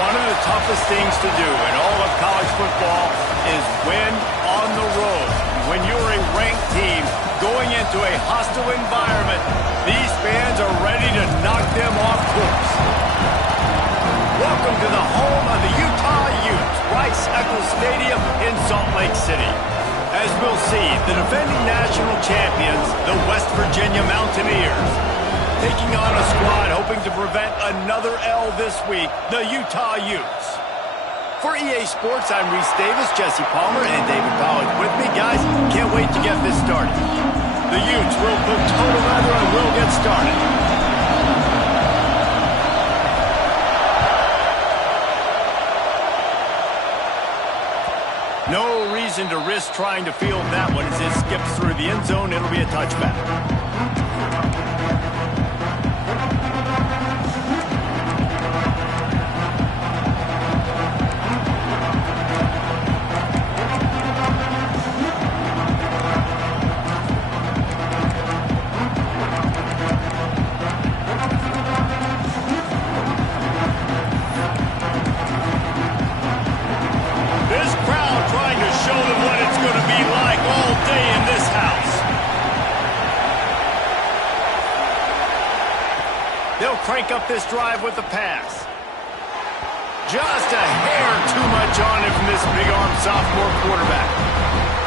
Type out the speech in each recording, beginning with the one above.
One of the toughest things to do in all of college football is win on the road. When you're a ranked team going into a hostile environment, these fans are ready to knock them off course. Welcome to the home of the Utah Utes, Rice-Eccles Stadium in Salt Lake City. As we'll see, the defending national champions, the West Virginia Mountaineers, taking on a squad hoping to prevent another L this week, the Utah Utes. For EA Sports, I'm Reese Davis, Jesse Palmer, and David Pollack with me. Guys, can't wait to get this started. The Utes will put total leather and we'll get started. No reason to risk trying to field that one as it skips through the end zone. It'll be a touchback. Crank up this drive with the pass. Just a hair too much on it from this big-arm sophomore quarterback.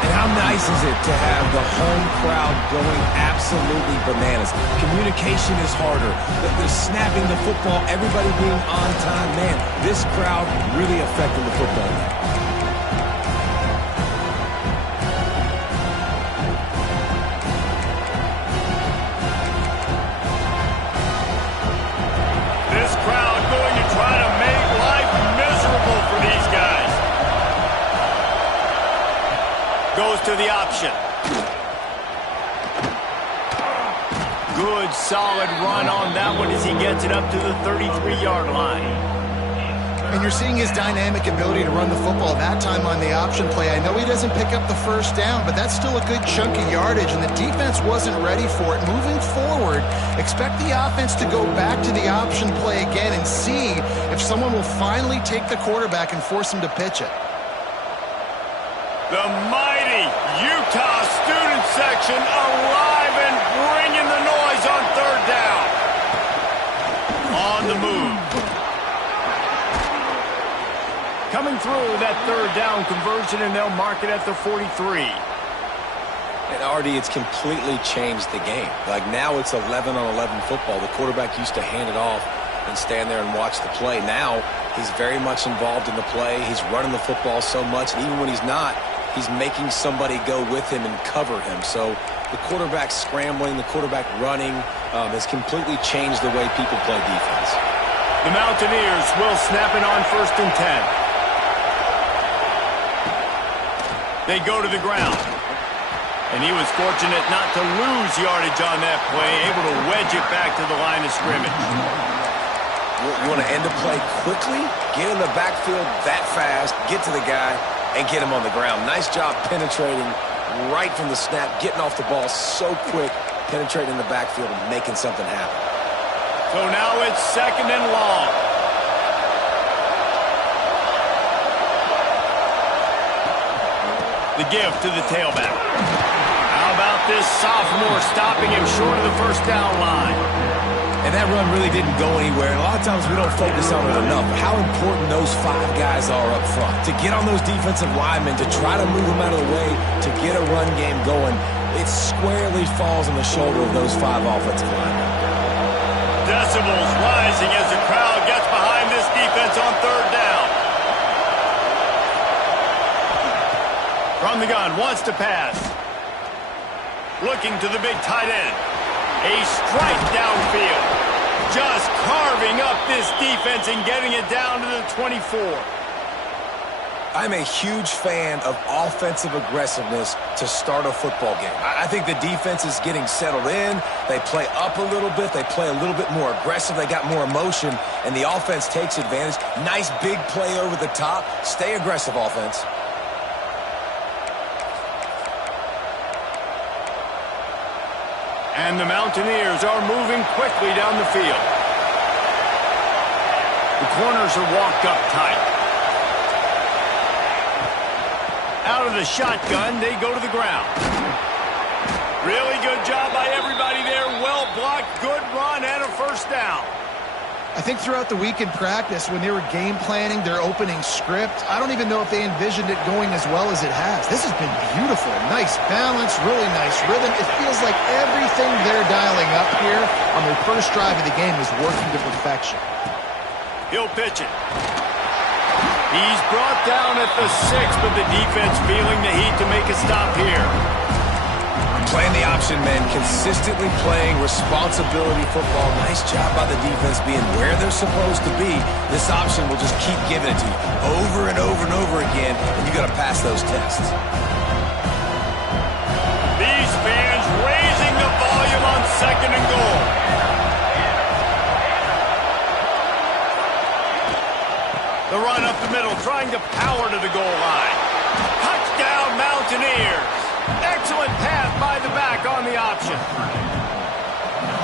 And how nice is it to have the home crowd going absolutely bananas? Communication is harder. The snapping the football, everybody being on time. Man, this crowd really affecting the football game. Goes to the option. Good, solid run on that one as he gets it up to the 33-yard line. And you're seeing his dynamic ability to run the football that time on the option play. I know he doesn't pick up the first down, but that's still a good chunk of yardage, and the defense wasn't ready for it. Moving forward, expect the offense to go back to the option play again and see if someone will finally take the quarterback and force him to pitch it. The mighty Utah student section alive and bringing the noise on third down. On the move. Coming through that third down conversion, and they'll mark it at the 43. And Artie, it's completely changed the game. Like now it's 11-on-11 football. The quarterback used to hand it off and stand there and watch the play. Now he's very much involved in the play. He's running the football so much, and even when he's not, he's making somebody go with him and cover him. So the quarterback scrambling, the quarterback running has completely changed the way people play defense. The Mountaineers will snap it on 1st and 10. They go to the ground. And he was fortunate not to lose yardage on that play, able to wedge it back to the line of scrimmage. You want to end the play quickly, get in the backfield that fast, get to the guy, and get him on the ground. Nice job penetrating right from the snap, getting off the ball so quick, penetrating the backfield and making something happen. So now it's 2nd and long. The give to the tailback. How about this sophomore stopping him short of the first down line? And that run really didn't go anywhere. And a lot of times we don't focus on it enough. How important those 5 guys are up front. To get on those defensive linemen, to try to move them out of the way, to get a run game going, it squarely falls on the shoulder of those 5 offensive linemen. Decibels rising as the crowd gets behind this defense on third down. From the gun, wants to pass. Looking to the big tight end. A strike downfield. Just carving up this defense and getting it down to the 24. I'm a huge fan of offensive aggressiveness to start a football game. I think the defense is getting settled in. They play up a little bit. They play a little bit more aggressive. They got more emotion, and the offense takes advantage. Nice big play over the top. Stay aggressive, offense. And the Mountaineers are moving quickly down the field. The corners are walked up tight. Out of the shotgun, they go to the ground. Really good job by everybody there. Well blocked, good run, and a first down. I think throughout the week in practice, when they were game planning their opening script, I don't even know if they envisioned it going as well as it has. This has been beautiful. Nice balance, really nice rhythm. It feels like everything they're dialing up here on their first drive of the game is working to perfection. He'll pitch it. He's brought down at the 6, but the defense feeling the heat to make a stop here. Playing the option, man. Consistently playing responsibility football. Nice job by the defense being where they're supposed to be. This option will just keep giving it to you over and over and over again, and you got to pass those tests. These fans raising the volume on 2nd and goal. The run up the middle, trying to power to the goal line. Touchdown, Mountaineers. Excellent pass by the back on the option.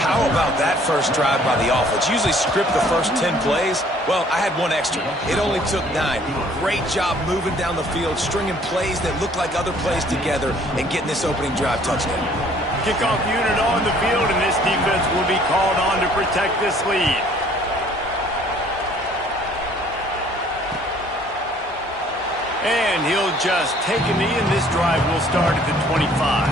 How about that first drive by the offense? Usually script the first 10 plays. Well, I had one extra. It only took 9. Great job moving down the field, stringing plays that look like other plays together, and getting this opening drive touchdown. Kickoff unit on the field, and this defense will be called on to protect this lead. And he'll just take a knee, and this drive will start at the 25.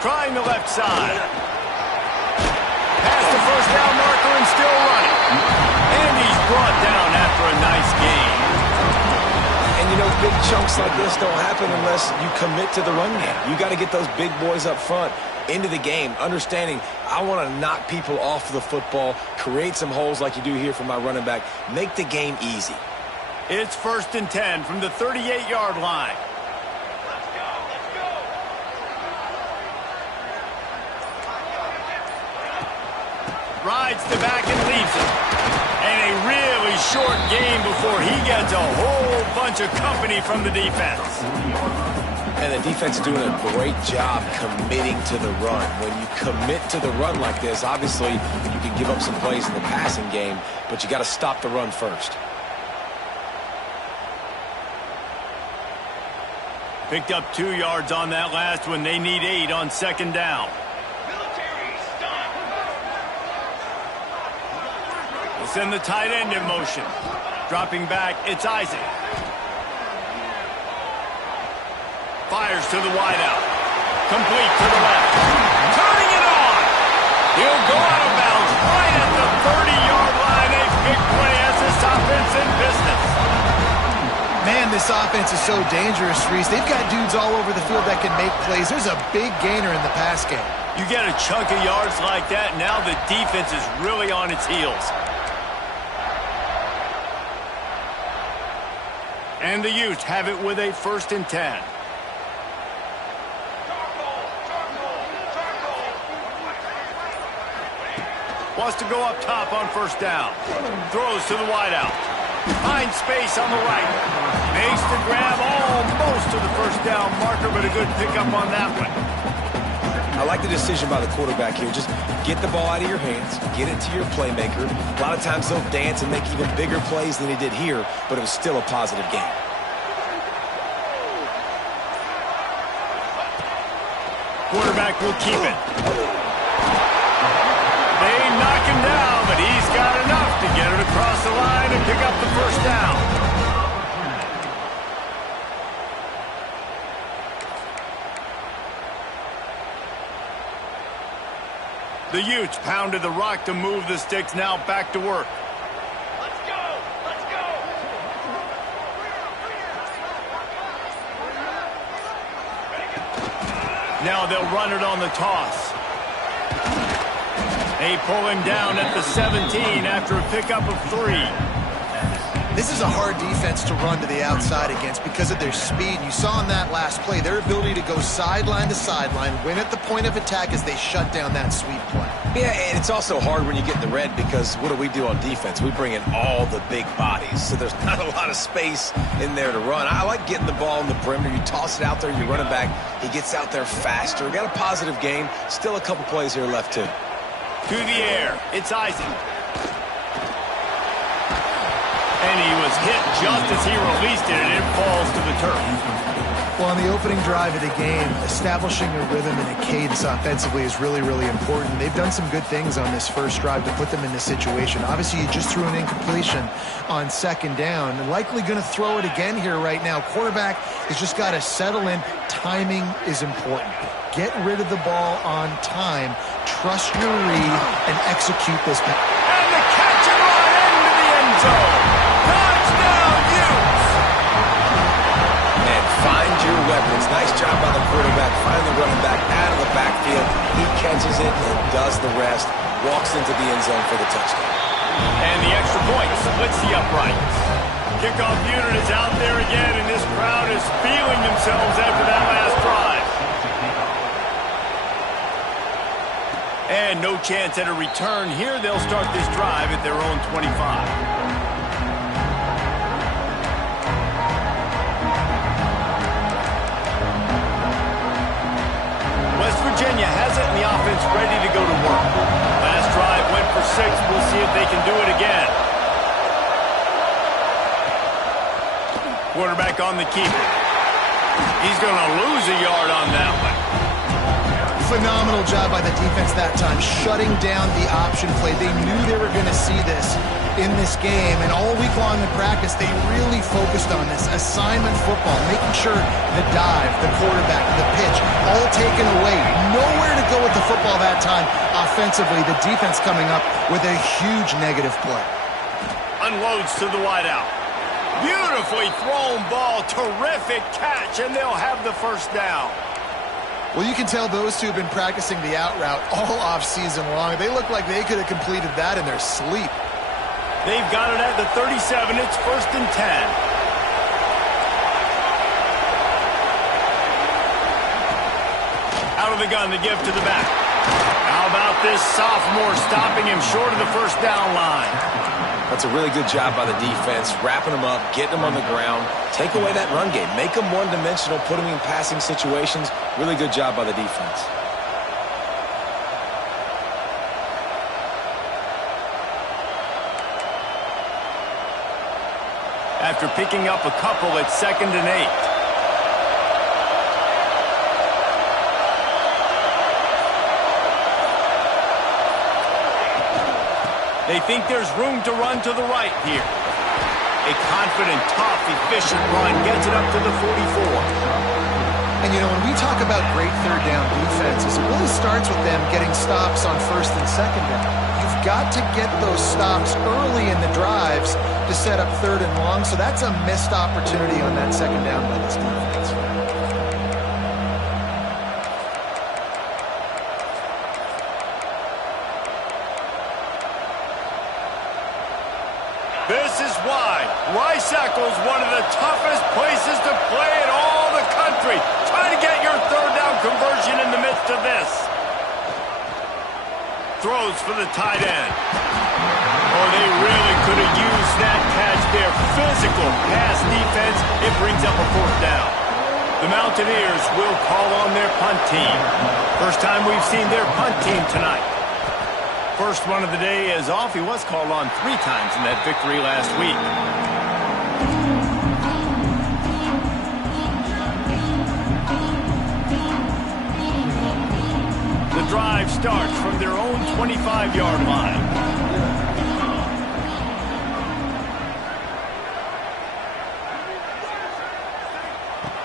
Trying the left side. Past the first down marker and still running. And he's brought down after a nice game. And, you know, big chunks like this don't happen unless you commit to the run game. You got to get those big boys up front into the game, understanding I want to knock people off the football, create some holes like you do here for my running back, make the game easy. It's 1st and 10 from the 38-yard line. Rides the back and leaves it. And a really short game before he gets a whole bunch of company from the defense. And the defense is doing a great job committing to the run. When you commit to the run like this, obviously you can give up some plays in the passing game, but you got to stop the run first. Picked up 2 yards on that last one. They need 8 on 2nd down. Send the tight end in motion. Dropping back, it's Isaac. Fires to the wideout. Complete to the left. Turning it on. He'll go out of bounds right at the 30-yard line. A big play as this offense in business. Man, this offense is so dangerous, Reese. They've got dudes all over the field that can make plays. There's a big gainer in the pass game. You get a chunk of yards like that, now the defense is really on its heels. And the Utes have it with a 1st and 10. Wants to go up top on 1st down. Throws to the wideout. Finds space on the right. Makes the grab almost to the 1st down marker, but a good pickup on that one. I like the decision by the quarterback here. Just get the ball out of your hands, get it to your playmaker. A lot of times they'll dance and make even bigger plays than he did here, but it was still a positive game. Quarterback will keep it. They knock him down, but he's got enough to get it across the line and pick up the 1st down. The Utes pounded the rock to move the sticks, now back to work. Let's go! Let's go! Now they'll run it on the toss. They pull him down at the 17 after a pickup of 3. This is a hard defense to run to the outside against because of their speed. You saw in that last play their ability to go sideline to sideline, win at the point of attack as they shut down that sweep play. Yeah, and it's also hard when you get in the red because what do on defense? We bring in all the big bodies, so there's not a lot of space in there to run. I like getting the ball in the perimeter. You toss it out there, you run it back. He gets out there faster. Got a positive game. Still a couple plays here left, too. To the air. It's Isaac. And he was hit just as he released it, and it falls to the turf. Well, on the opening drive of the game, establishing a rhythm and a cadence offensively is really, really important. They've done some good things on this first drive to put them in this situation. Obviously, you just threw an incompletion on second down. And likely going to throw it again here right now. Quarterback has just got to settle in. Timing is important. Get rid of the ball on time. Trust your read and execute this. And the catch and run into the end zone. Touchdown, Utes! Man, find your weapons. Nice job by the quarterback. Finally running back out of the backfield. He catches it and does the rest. Walks into the end zone for the touchdown. And the extra point splits the uprights. Kickoff unit is out there again, and this crowd is feeling themselves after that last drive. And no chance at a return here. They'll start this drive at their own 25. West Virginia has it, and the offense ready to go to work. Last drive went for 6. We'll see if they can do it again. Quarterback on the keeper. He's going to lose a yard on that one. Phenomenal job by the defense that time, shutting down the option play. They knew they were going to see this in this game, and all week long in practice, they really focused on this assignment football, making sure the dive, the quarterback, the pitch, all taken away. Nowhere to go with the football that time. Offensively, the defense coming up with a huge negative play. Unloads to the wideout. Beautifully thrown ball, terrific catch, and they'll have the first down. Well, you can tell those two have been practicing the out route all off-season long. They look like they could have completed that in their sleep. They've got it at the 37. It's 1st and 10. Out of the gun, the give to the back. How about this sophomore stopping him short of the first down line? That's a really good job by the defense, wrapping them up, getting them on the ground. Take away that run game. Make them one-dimensional, put them in passing situations. Really good job by the defense. After picking up a couple, it's 2nd and 8. They think there's room to run to the right here. A confident, tough, efficient run gets it up to the 44. And, you know, when we talk about great third down defenses, it really starts with them getting stops on 1st and 2nd down. You've got to get those stops early in the drives to set up 3rd and long, so that's a missed opportunity on that 2nd down by this defense. This is why Rice-Eccles, one of the toughest places to play in all the country. Try to get your 3rd down conversion in the midst of this. Throws for the tight end. Oh, they really could have used that catch there. Physical pass defense. It brings up a 4th down. The Mountaineers will call on their punt team. First time we've seen their punt team tonight. First one of the day is off. He was called on 3 times in that victory last week. The drive starts from their own 25-yard line.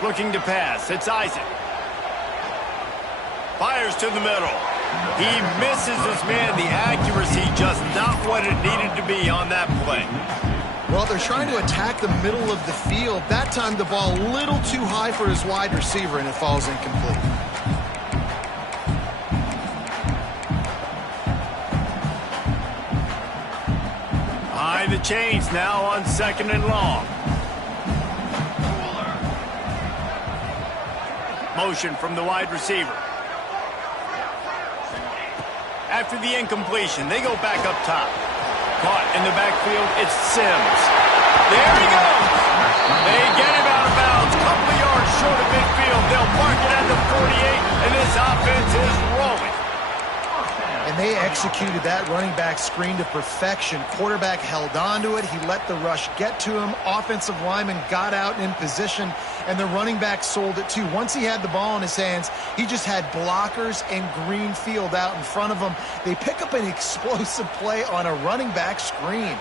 Looking to pass. It's Isaac. Fires to the middle. He misses his man. The accuracy just not what it needed to be on that play. Well, they're trying to attack the middle of the field. That time the ball a little too high for his wide receiver, and it falls incomplete. Behind the chains now on 2nd and long. Motion from the wide receiver. After the incompletion, they go back up top. Caught in the backfield, it's Sims. There he goes. They get him out of bounds. Couple of yards short of midfield. They'll mark it at the 48, and this offense is rolling. And they executed that running back screen to perfection. Quarterback held on to it. He let the rush get to him. Offensive lineman got out in position, and the running back sold it too. Once he had the ball in his hands, he just had blockers and green field out in front of him. They pick up an explosive play on a running back screen.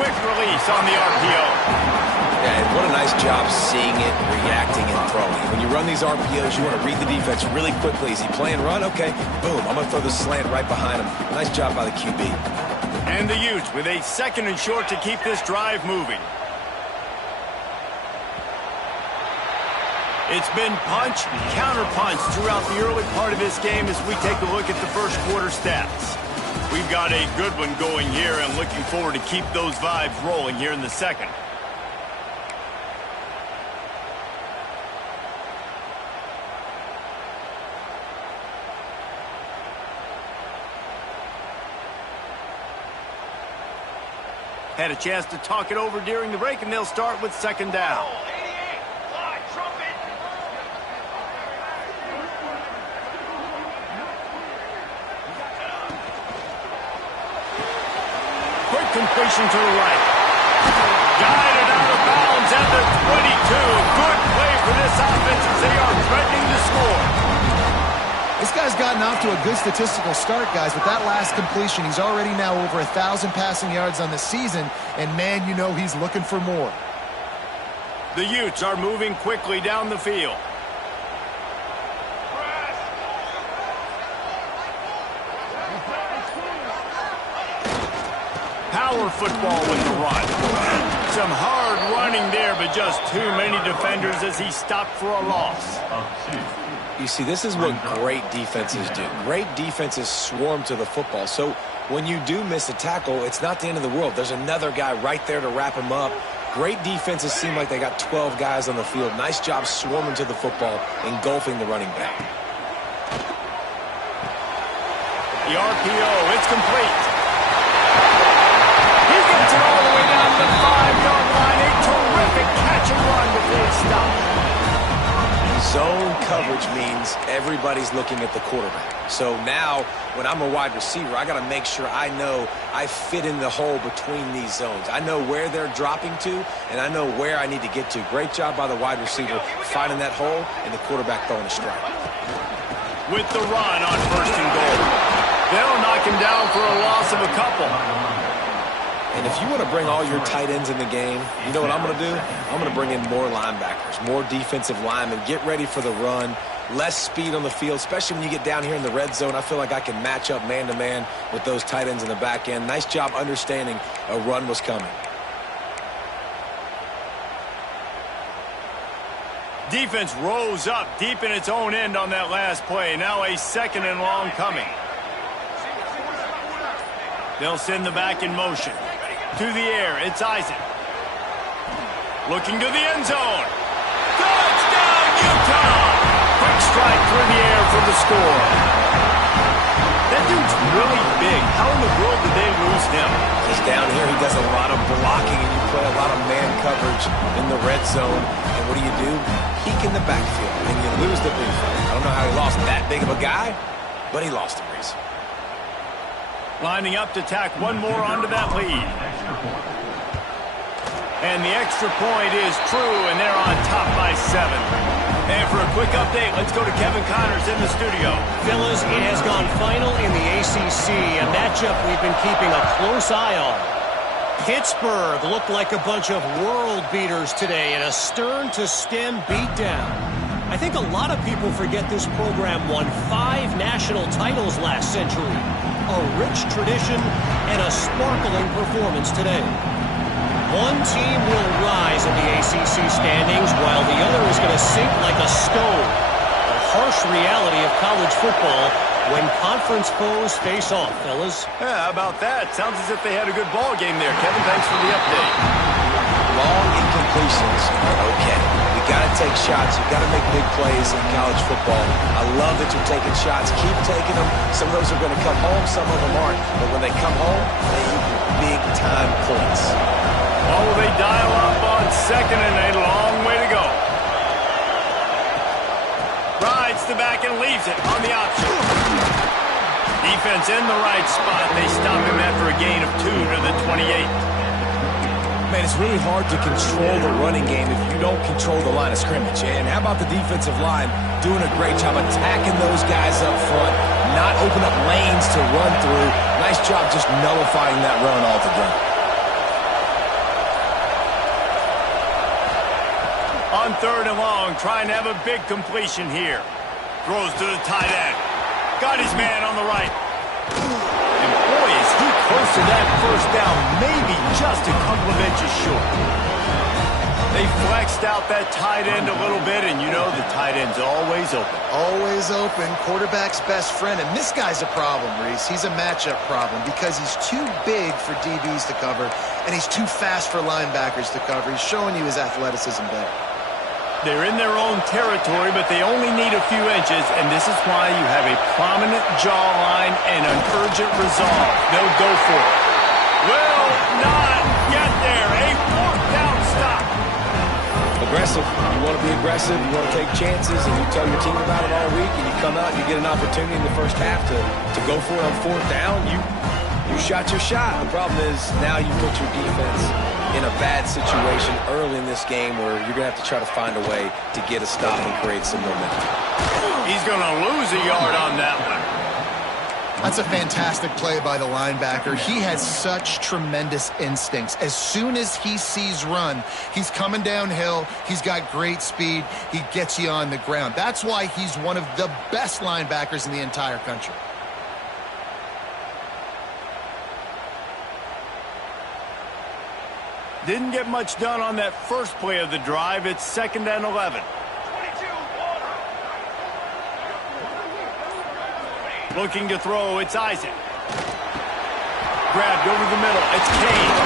Quick release on the RPO. Yeah, and what a nice job seeing it, reacting, and throwing. When you run these RPOs, you want to read the defense really quickly. Is he playing run? Okay, boom, I'm going to throw the slant right behind him. Nice job by the QB. And the Utes with a 2nd and short to keep this drive moving. It's been punch, counter-punch throughout the early part of this game as we take a look at the first quarter stats. We've got a good one going here and looking forward to keep those vibes rolling here in the second. Had a chance to talk it over during the break, and they'll start with 2nd down. Quick completion to the right. Guided out of bounds at the 22. Good play for this offense as they are threatening to score. This guy's gotten off to a good statistical start, guys. With that last completion, he's already now over 1,000 passing yards on the season, and man, you know he's looking for more. The Utes are moving quickly down the field. Power football with the run. Some hard running there, but just too many defenders as he stopped for a loss. You see, this is what great defenses do. Great defenses swarm to the football. So when you do miss a tackle, it's not the end of the world. There's another guy right there to wrap him up. Great defenses seem like they got 12 guys on the field. Nice job swarming to the football, engulfing the running back. The RPO, it's complete. He gets it all the way down to the 5-yard line. A terrific catch and run before he stopped. Zone coverage means everybody's looking at the quarterback. So now, when I'm a wide receiver, I got to make sure I know I fit in the hole between these zones. I know where they're dropping to, and I know where I need to get to. Great job by the wide receiver finding that hole, and the quarterback throwing a strike. With the run on 1st and goal. They'll knock him down for a loss of a couple. And if you want to bring all your tight ends in the game, you know what I'm going to do? I'm going to bring in more linebackers, more defensive linemen, get ready for the run, less speed on the field, especially when you get down here in the red zone. I feel like I can match up man-to-man with those tight ends in the back end. Nice job understanding a run was coming. Defense rose up deep in its own end on that last play. Now a 2nd and long coming. They'll send the back in motion. To the air, it's Isaac. Looking to the end zone. Touchdown, Utah! Quick strike through the air for the score. That dude's really big. How in the world did they lose him? He's down here. He does a lot of blocking, and you play a lot of man coverage in the red zone. And what do? Peek in the backfield, and you lose the big fight. I don't know how he lost that big of a guy, but he lost him, Reese. Lining up to tack one more onto that lead. And the extra point is true, and they're on top by 7. And for a quick update, let's go to Kevin Connors in the studio. Fellas, it has gone final in the ACC, a matchup we've been keeping a close eye on. Pittsburgh looked like a bunch of world beaters today in a stern-to-stem beatdown. I think a lot of people forget this program won 5 national titles last century. A rich tradition and a sparkling performance today. One team will rise in the ACC standings while the other is going to sink like a stone. The harsh reality of college football when conference foes face off, fellas. Yeah, how about that? Sounds as if they had a good ball game there. Kevin, thanks for the update. Long incompletions are okay. You got to take shots. You got to make big plays in college football. I love that you're taking shots. Keep taking them. Some of those are going to come home. Some of them aren't. But when they come home, they equal big-time points. Oh, they dial up on 2nd and a long way to go. the back and leaves it on the option. Defense in the right spot. They stop him after a gain of 2 to the 28. Man, it's really hard to control the running game if you don't control the line of scrimmage. And how about the defensive line doing a great job attacking those guys up front, not open up lanes to run through. Nice job just nullifying that run altogether. On 3rd and long, trying to have a big completion here. Throws to the tight end. Got his man on the right. And boy, is he close to that first down, maybe just a couple of inches short. They flexed out that tight end a little bit, and you know the tight end's always open. Always open, quarterback's best friend. And this guy's a problem, Reese. He's a matchup problem because he's too big for DBs to cover, and he's too fast for linebackers to cover. He's showing you his athleticism there. They're in their own territory, but they only need a few inches, and this is why you have a prominent jawline and an urgent resolve. They'll go for it. Will not get there. A 4th down stop. Aggressive. You want to be aggressive. You want to take chances, and you tell your team about it all week, and you come out and you get an opportunity in the first half to go for it on 4th down. You shot your shot. The problem is now you put your defense in a bad situation early in this game where you're going to have to try to find a way to get a stop and create some momentum. He's going to lose a yard on that one. That's a fantastic play by the linebacker. He has such tremendous instincts. As soon as he sees run, he's coming downhill. He's got great speed. He gets you on the ground. That's why he's one of the best linebackers in the entire country. Didn't get much done on that first play of the drive. It's 2nd and 11. Looking to throw, it's Isaac. Grabbed over the middle, it's Kane.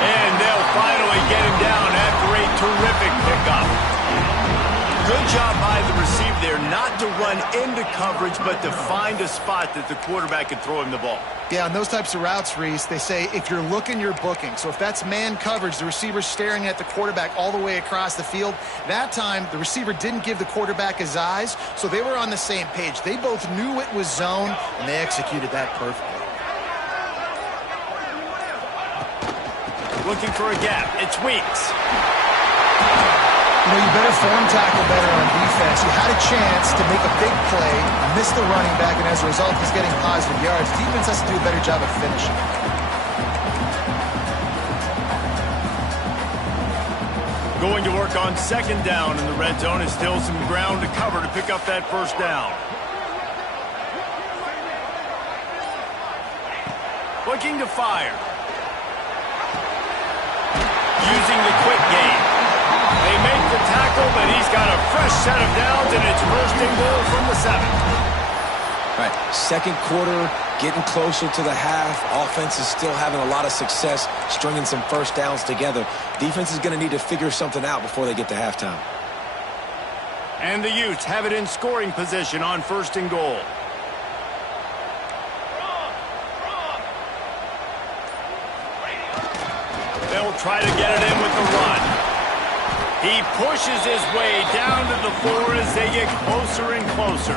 And they'll finally get him down after a terrific pickup. Good job by the receiver there, not to run into coverage, but to find a spot that the quarterback can throw him the ball. Yeah, on those types of routes, Reese, they say if you're looking, you're booking. So if that's man coverage, the receiver's staring at the quarterback all the way across the field. That time, the receiver didn't give the quarterback his eyes, so they were on the same page. They both knew it was zone, and they executed that perfectly. Looking for a gap. It's Weeks. You know, you better form tackle better on defense. You had a chance to make a big play, missed the running back, and as a result, he's getting positive yards. Defense has to do a better job of finishing. Going to work on 2nd down in the red zone. Is still some ground to cover to pick up that first down. Looking to fire. Using the quick game. They make the tackle, but he's got a fresh set of downs, and it's 1st and goal from the 7. All right, 2nd quarter, getting closer to the half. Offense is still having a lot of success stringing some first downs together. Defense is going to need to figure something out before they get to halftime. And the Utes have it in scoring position on 1st and goal. They'll try to get it in with the run. He pushes his way down to the floor as they get closer and closer.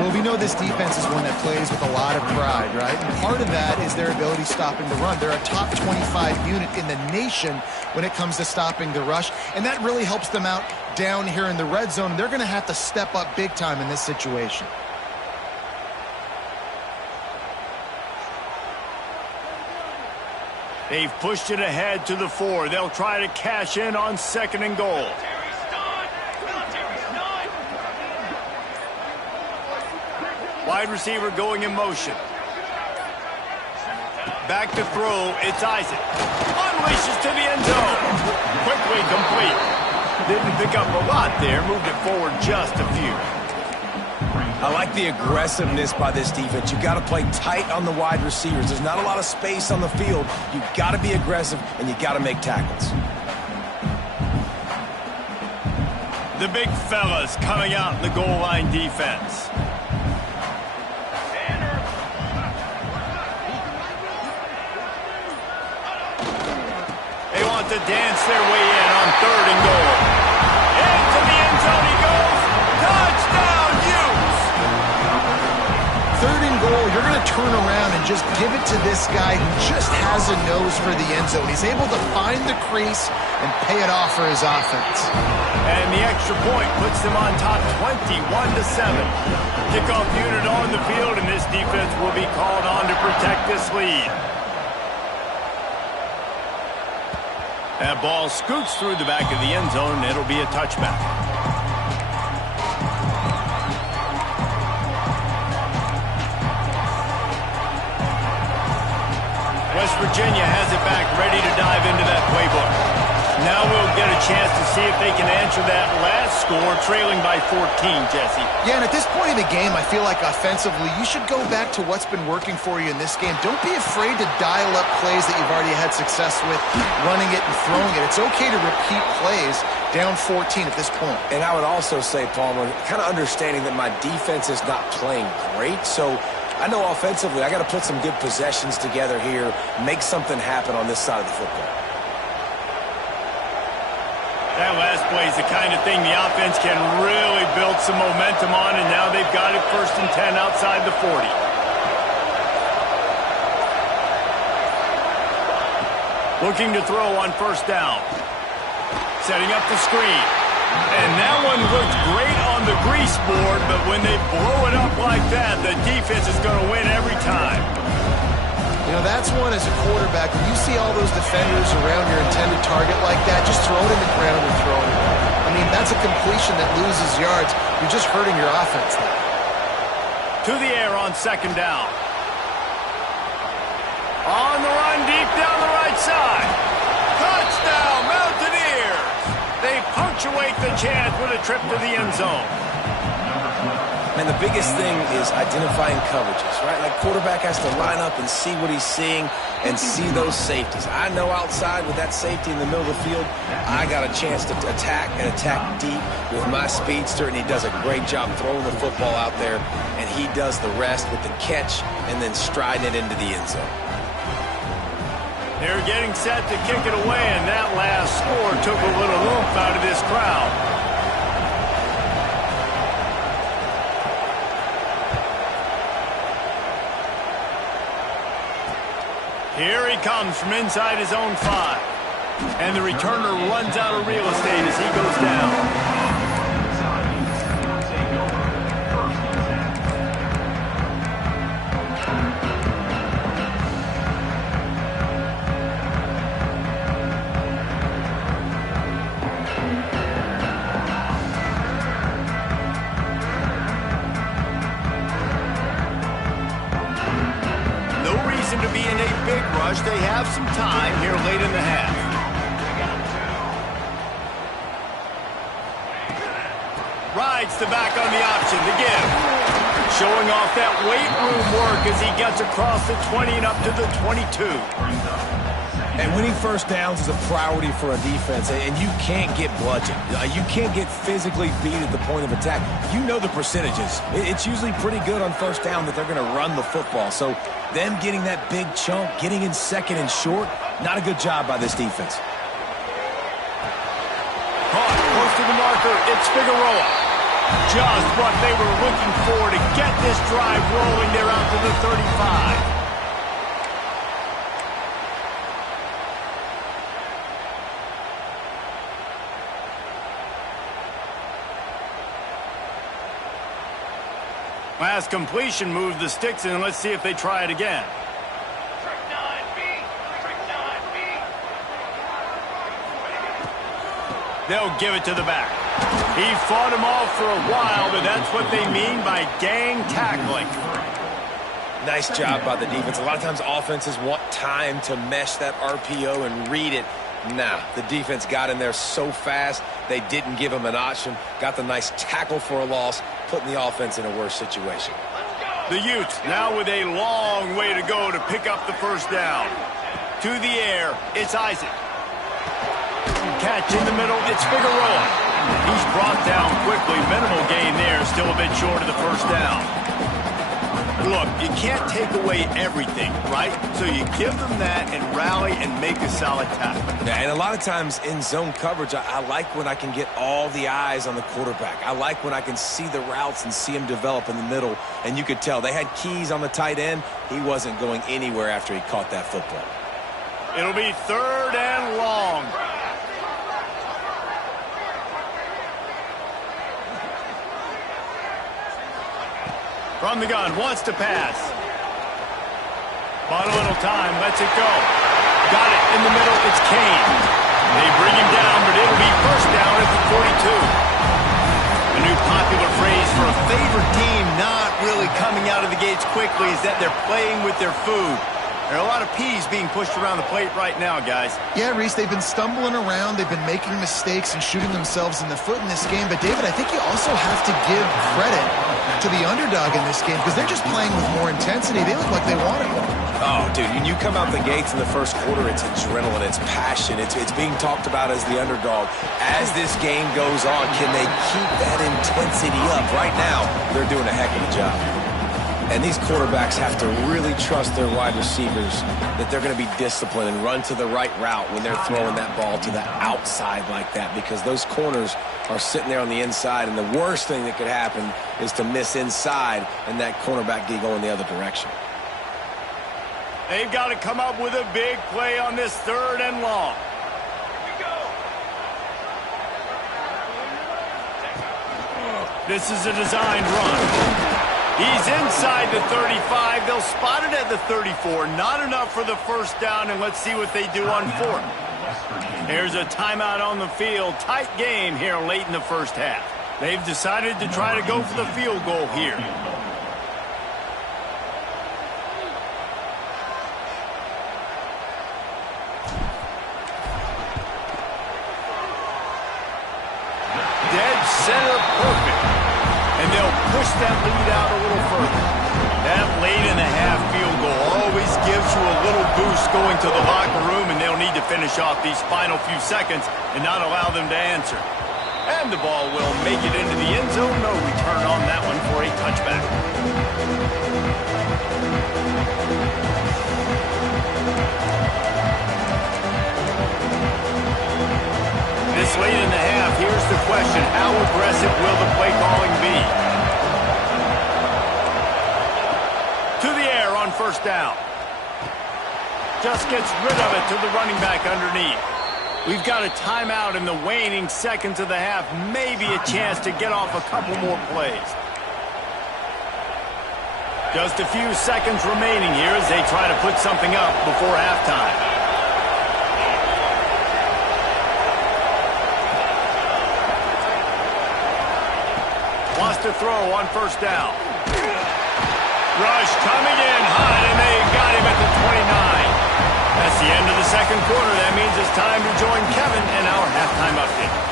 Well, we know this defense is one that plays with a lot of pride, right? And part of that is their ability stopping the run. They're a top 25 unit in the nation when it comes to stopping the rush, and that really helps them out down here in the red zone. They're going to have to step up big time in this situation. They've pushed it ahead to the 4. They'll try to cash in on 2nd and goal. Wide receiver going in motion. Back to throw, it's Isaac. Unleashes to the end zone. Quickly complete. Didn't pick up a lot there, moved it forward just a few. I like the aggressiveness by this defense. You got to play tight on the wide receivers. There's not a lot of space on the field. You got to be aggressive, and you got to make tackles. The big fellas coming out in the goal line defense. They want to dance their way in on 3rd and goal. Into the end zone he goes. Touchdown! turn around and just give it to this guy who just has a nose for the end zone. He's able to find the crease and pay it off for his offense. And the extra point puts them on top 21-7. Kickoff unit on the field, and this defense will be called on to protect this lead. That ball scoots through the back of the end zone, and it'll be a touchback. West Virginia has it back, ready to dive into that playbook. Now we'll get a chance to see if they can answer that last score, trailing by 14, Jesse. Yeah, and at this point in the game, I feel like offensively, you should go back to what's been working for you in this game. Don't be afraid to dial up plays that you've already had success with, running it and throwing it. It's okay to repeat plays down 14 at this point. And I would also say, Palmer, kind of understanding that my defense is not playing great, so I know offensively I got to put some good possessions together here, make something happen on this side of the football. That last play is the kind of thing the offense can really build some momentum on, and now they've got it 1st and 10 outside the 40. Looking to throw on 1st down. Setting up the screen. And that one looked great on the grease board, but when they blow it up like that, the defense is going to win every time. You know, that's one as a quarterback. When you see all those defenders around your intended target like that, just throw it in the ground and throw it. I mean, that's a completion that loses yards. You're just hurting your offense there. To the air on 2nd down. On the run, deep down the right side. Touchdown, Mountaineers! They punctuate the chance with a trip to the end zone. And the biggest thing is identifying coverages, right? Like, quarterback has to line up and see what he's seeing and see those safeties. I know outside with that safety in the middle of the field, I got a chance to attack and attack deep with my speedster, and he does a great job throwing the football out there, and he does the rest with the catch and then striding it into the end zone. They're getting set to kick it away, and that last score took a little oomph out of this crowd. Here he comes from inside his own 5. And the returner runs out of real estate as he goes down. To be in a big rush. They have some time here late in the half. Rides the back on the option to give. Showing off that weight room work as he gets across the 20 and up to the 22. And winning 1st downs is a priority for a defense, and you can't get bludgeoned. You can't get physically beat at the point of attack. You know the percentages. It's usually pretty good on 1st down that they're going to run the football. So them getting that big chunk, getting in 2nd and short, not a good job by this defense. Caught close to the marker. It's Figueroa. Just what they were looking for to get this drive rolling there out to the 35. Last completion moved the sticks in. Let's see if they try it again. They'll give it to the back. He fought him off for a while, but that's what they mean by gang tackling. Nice job by the defense. A lot of times offenses want time to mesh that RPO and read it. Nah, the defense got in there so fast, they didn't give him an option. Got the nice tackle for a loss, putting the offense in a worse situation. The Utes now with a long way to go to pick up the 1st down. To the air, it's Isaac. Catch in the middle, it's Figueroa. He's brought down quickly. Minimal gain there, still a bit short of the 1st down. Look, you can't take away everything, right? So you give them that and rally and make a solid tackle. Yeah, and a lot of times in zone coverage, I like when I can get all the eyes on the quarterback. I like when I can see the routes and see him develop in the middle. And you could tell they had keys on the tight end. He wasn't going anywhere after he caught that football. It'll be 3rd and long. From the gun, wants to pass. Bought a little time, lets it go. Got it in the middle, it's Kane. They bring him down, but it'll be 1st down at the 42. A new popular phrase for a favorite team not really coming out of the gates quickly is that they're playing with their food. There are a lot of peas being pushed around the plate right now, guys. Yeah, Reese, they've been stumbling around. They've been making mistakes and shooting themselves in the foot in this game. But, David, I think you also have to give credit to the underdog in this game because they're just playing with more intensity. They look like they want it more. Oh, dude, when you come out the gates in the first quarter, it's adrenaline, it's passion. It's being talked about as the underdog. As this game goes on, can they keep that intensity up? Right now, they're doing a heck of a job. And these quarterbacks have to really trust their wide receivers that they're going to be disciplined and run to the right route when they're throwing that ball to the outside like that, because those corners are sitting there on the inside, and the worst thing that could happen is to miss inside and that cornerback get going the other direction. They've got to come up with a big play on this 3rd and long. This is a designed run. He's inside the 35. They'll spot it at the 34. Not enough for the 1st down, and let's see what they do on 4th. Here's a timeout on the field. Tight game here late in the 1st half. They've decided to try to go for the field goal here. Dead center perfect. And they'll push that lead out a little further. That late in the half field goal always gives you a little boost going to the locker room, and they'll need to finish off these final few seconds and not allow them to answer. And the ball will make it into the end zone. No return on that one for a touchback. This late in the half, here's the question. How aggressive will the play calling be? To the air on 1st down. Just gets rid of it to the running back underneath. We've got a timeout in the waning seconds of the half. Maybe a chance to get off a couple more plays. Just a few seconds remaining here as they try to put something up before halftime. Wants to throw on 1st down. Rush coming in high, and they got him at the 29. That's the end of the 2nd quarter. That means it's time to join Kevin in our halftime update.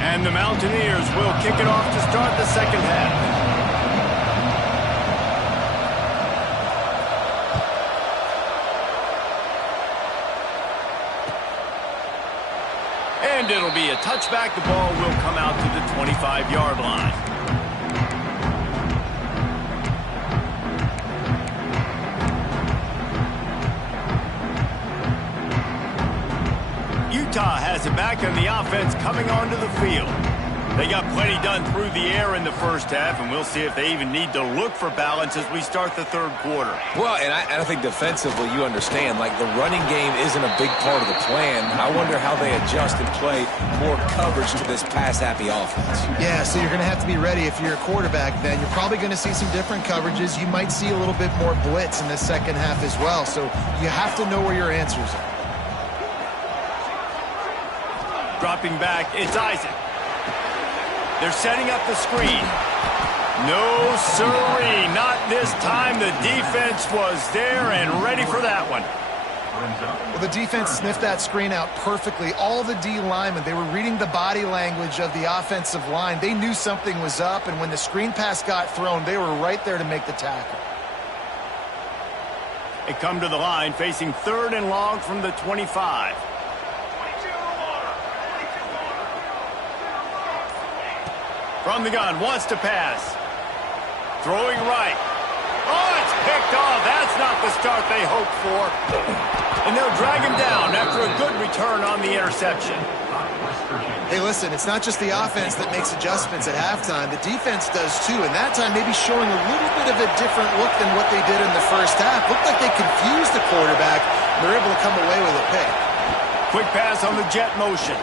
And the Mountaineers will kick it off to start the 2nd half. And it'll be a touchback. The ball will come out to the 25-yard line. Utah has it back on the offense coming onto the field. They got plenty done through the air in the 1st half, and we'll see if they even need to look for balance as we start the 3rd quarter. Well, and I think defensively you understand, like, the running game isn't a big part of the plan. I wonder how they adjust and play more coverage to this pass-happy offense. Yeah, so you're going to have to be ready if you're a quarterback then. You're probably going to see some different coverages. You might see a little bit more blitz in the 2nd half as well, so you have to know where your answers are. Dropping back, it's Isaac. They're setting up the screen. No, sirree, not this time. The defense was there and ready for that one. Well, the defense sniffed that screen out perfectly. All the D linemen, they were reading the body language of the offensive line. They knew something was up, and when the screen pass got thrown, they were right there to make the tackle. They come to the line facing 3rd and long from the 25. From the gun, wants to pass. Throwing right. Oh, it's picked off. That's not the start they hoped for. And they'll drag him down after a good return on the interception. Hey, listen, it's not just the offense that makes adjustments at halftime. The defense does too, and that time maybe showing a little bit of a different look than what they did in the first half. Looked like they confused the quarterback, and they're able to come away with a pick. Quick pass on the jet motion.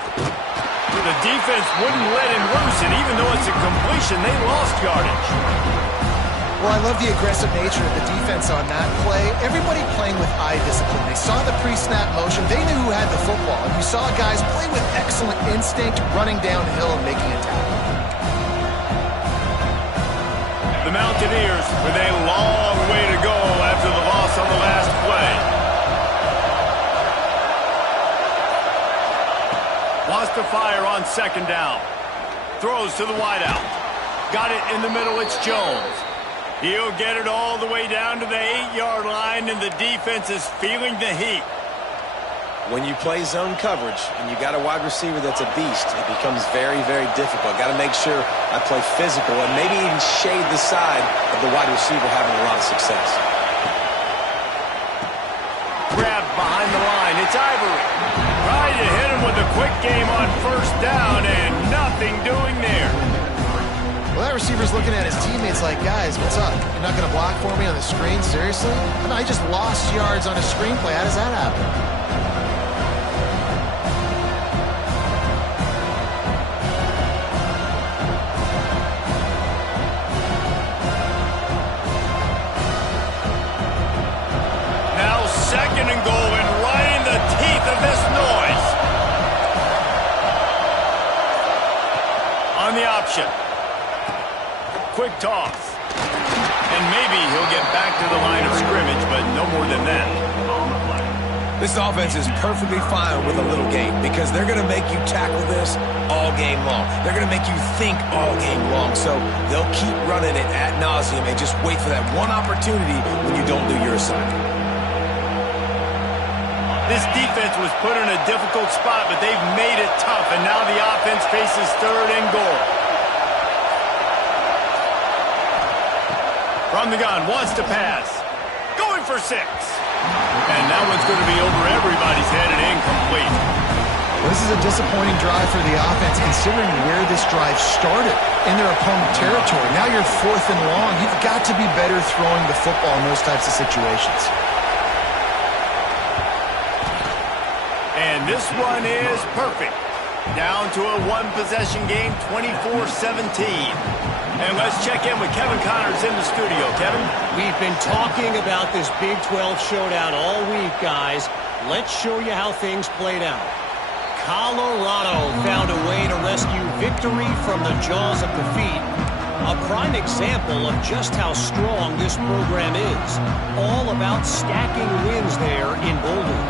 The defense wouldn't let him loose, and even though it's a completion, they lost yardage. Well, I love the aggressive nature of the defense on that play. Everybody playing with eye discipline. They saw the pre-snap motion. They knew who had the football. And you saw guys play with excellent instinct, running downhill and making a tackle. The Mountaineers with a long way to go after the loss on the last play. Wants to fire on 2nd down. Throws to the wideout. Got it in the middle. It's Jones. He'll get it all the way down to the 8-yard line, and the defense is feeling the heat. When you play zone coverage and you got a wide receiver that's a beast, it becomes very, very difficult. Got to make sure I play physical and maybe even shade the side of the wide receiver having a lot of success. Grabbed behind the line. It's Ivory. Trying to hit him with a quick game on 1st down, and nothing doing there. Well, that receiver's looking at his teammates like, guys, what's up? You're not going to block for me on the screen? Seriously? I just lost yards on a screenplay. How does that happen? Now 2nd and goal, and right in the teeth of this noise. On the option. Quick toss. And maybe he'll get back to the line of scrimmage, but no more than that. This offense is perfectly fine with a little game because they're going to make you tackle this all game long. They're going to make you think all game long. So they'll keep running it ad nauseum and just wait for that one opportunity when you don't do your assignment. This defense was put in a difficult spot, but they've made it tough, and now the offense faces 3rd and goal. From the gun, wants to pass. Going for 6. And that one's going to be over everybody's head and incomplete. Well, this is a disappointing drive for the offense, considering where this drive started in their opponent territory. Now you're 4th and long. You've got to be better throwing the football in those types of situations. And this one is perfect. Down to a 1-possession game, 24-17. And let's check in with Kevin Connors in the studio. Kevin? We've been talking about this Big 12 showdown all week, guys. Let's show you how things played out. Colorado found a way to rescue victory from the jaws of defeat. A prime example of just how strong this program is. All about stacking wins there in Boulder.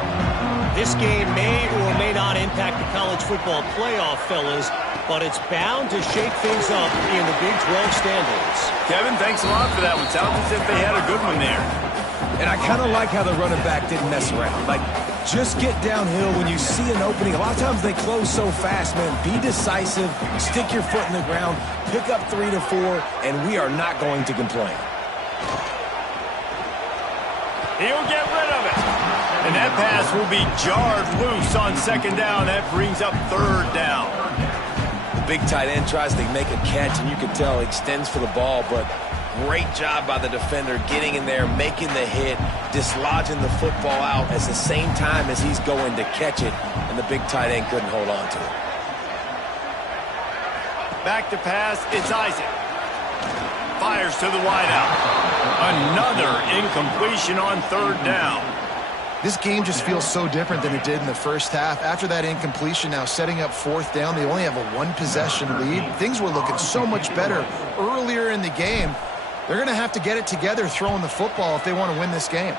This game may or may not impact the college football playoff, fellas, but it's bound to shake things up in the Big 12 standings. Kevin, thanks a lot for that one. Sounds as if they had a good one there. And I kind of like how the running back didn't mess around. Like, just get downhill when you see an opening. A lot of times they close so fast, man. Be decisive, stick your foot in the ground, pick up 3 to 4, and we are not going to complain. He'll get rid of it. And that pass will be jarred loose on 2nd down. That brings up 3rd down. The big tight end tries to make a catch, and you can tell he extends for the ball, but great job by the defender getting in there, making the hit, dislodging the football out at the same time as he's going to catch it, and the big tight end couldn't hold on to it. Back to pass, it's Isaac. Fires to the wideout. Another incompletion on 3rd down. This game just feels so different than it did in the first half. After that incompletion, now setting up 4th down, they only have a 1-possession lead. Things were looking so much better earlier in the game. They're going to have to get it together throwing the football if they want to win this game.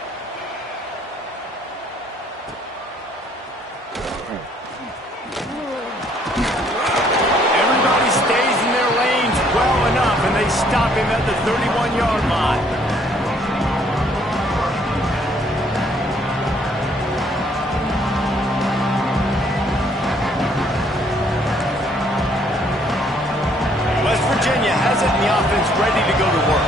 has it, and the offense ready to go to work.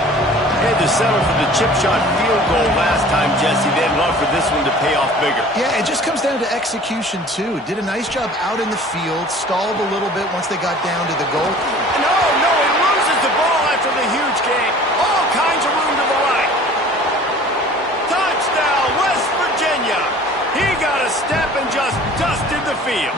They had to settle for the chip shot field goal last time, Jesse. They'd love for this one to pay off bigger. Yeah, it just comes down to execution, too. Did a nice job out in the field, stalled a little bit once they got down to the goal. No, he loses the ball after the huge gain. All kinds of room to the right. Touchdown, West Virginia. He got a step and just dusted the field.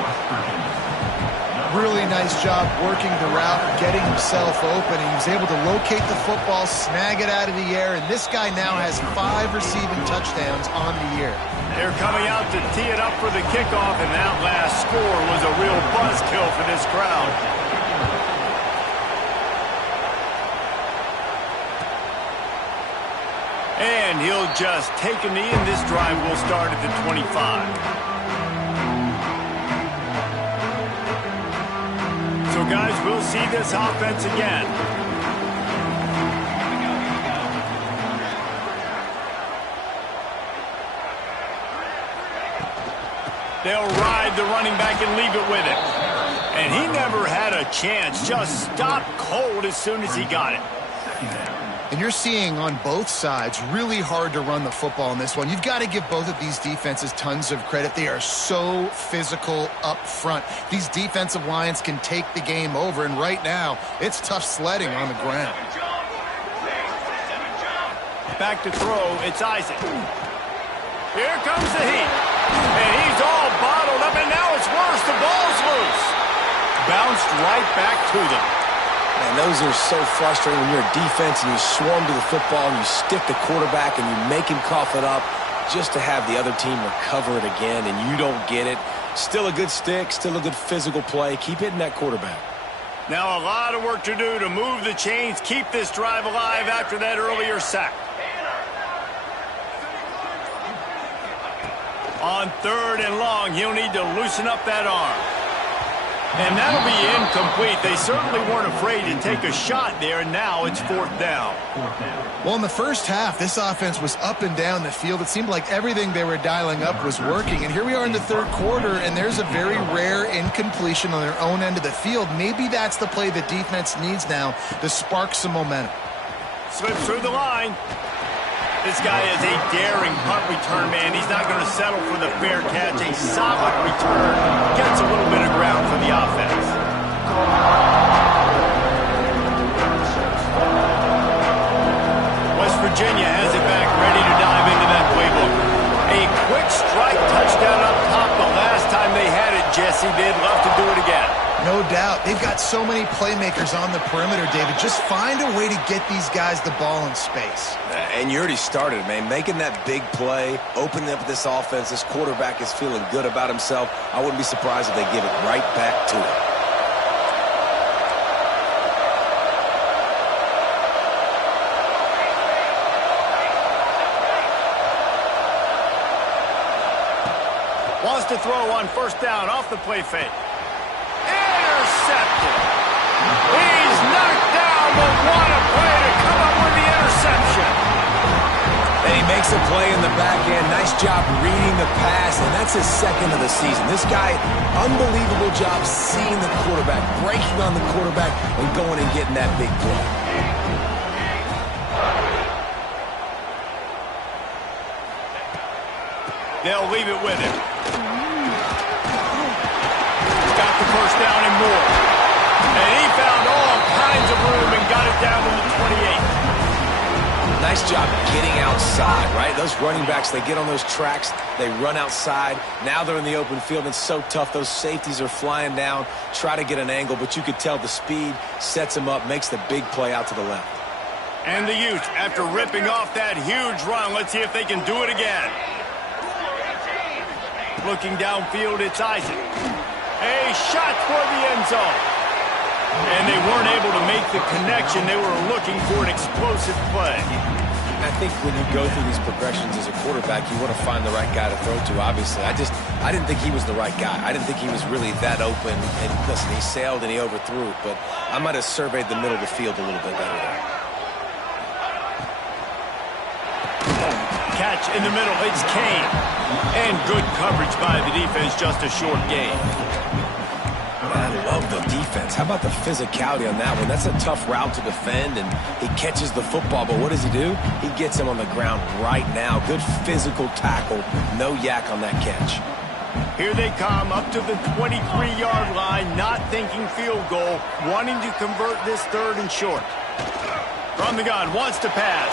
Really nice job working the route, getting himself open. He was able to locate the football, snag it out of the air, and this guy now has 5 receiving touchdowns on the year. They're coming out to tee it up for the kickoff, and that last score was a real buzzkill for this crowd. And he'll just take a knee, and this drive will start at the 25. So, guys, we'll see this offense again. They'll ride the running back and leave it with him. And he never had a chance. Just stopped cold as soon as he got it. And you're seeing on both sides really hard to run the football in this one. You've got to give both of these defenses tons of credit. They are so physical up front. These defensive lines can take the game over, and right now it's tough sledding on the ground. Back to throw, it's Isaac. Here comes the heat. And he's all bottled up, and now it's worse. The ball's loose. Bounced right back to them. And those are so frustrating when you're a defense and you swarm to the football and you stick the quarterback and you make him cough it up just to have the other team recover it again and you don't get it. Still a good stick, still a good physical play. Keep hitting that quarterback. Now a lot of work to do to move the chains, keep this drive alive after that earlier sack. On 3rd and long, he'll need to loosen up that arm. And that'll be incomplete. They certainly weren't afraid to take a shot there, and now it's 4th down. Well, in the first half, this offense was up and down the field. It seemed like everything they were dialing up was working. And here we are in the 3rd quarter, and there's a very rare incompletion on their own end of the field. Maybe that's the play the defense needs now to spark some momentum. Slips through the line. This guy is a daring punt return man. He's not going to settle for the fair catch. A solid return. Gets a little bit of ground for the offense. West Virginia has it back, ready to dive into that playbook. A quick strike touchdown up top the last time they had it, Jesse. They'd love to do it again. No doubt. They've got so many playmakers on the perimeter, David. Just find a way to get these guys the ball in space. And you already started, man. Making that big play, opening up this offense. This quarterback is feeling good about himself. I wouldn't be surprised if they give it right back to him. Wants to throw on 1st down off the play fake. Intercepted. He's knocked down, but what a play to come up with the interception. And he makes a play in the back end. Nice job reading the pass, and that's his 2nd of the season. This guy, unbelievable job seeing the quarterback, breaking on the quarterback, and going and getting that big play. They'll leave it with him. Got the 1st down and more. And he found all kinds of room and got it down to the 28. Nice job getting outside, right? Those running backs, they get on those tracks, they run outside. Now they're in the open field. It's so tough. Those safeties are flying down, try to get an angle, but you could tell the speed sets him up, makes the big play out to the left. And the Utes, after ripping off that huge run, let's see if they can do it again. Looking downfield, it's Isaac. A shot toward the end zone. And they weren't able to make the connection. They were looking for an explosive play. I think when you go through these progressions as a quarterback, you want to find the right guy to throw to, obviously. I didn't think he was the right guy. I didn't think he was really that open. And listen, he sailed and he overthrew it, but I might have surveyed the middle of the field a little bit better there. Catch in the middle, it's Kane. And good coverage by the defense, just a short gain. I love the defense. How about the physicality on that one? That's a tough route to defend, and he catches the football, but what does he do? He gets him on the ground right now. Good physical tackle. No yak on that catch. Here they come up to the 23-yard line, not thinking field goal, wanting to convert this 3rd and short. From the gun, wants to pass.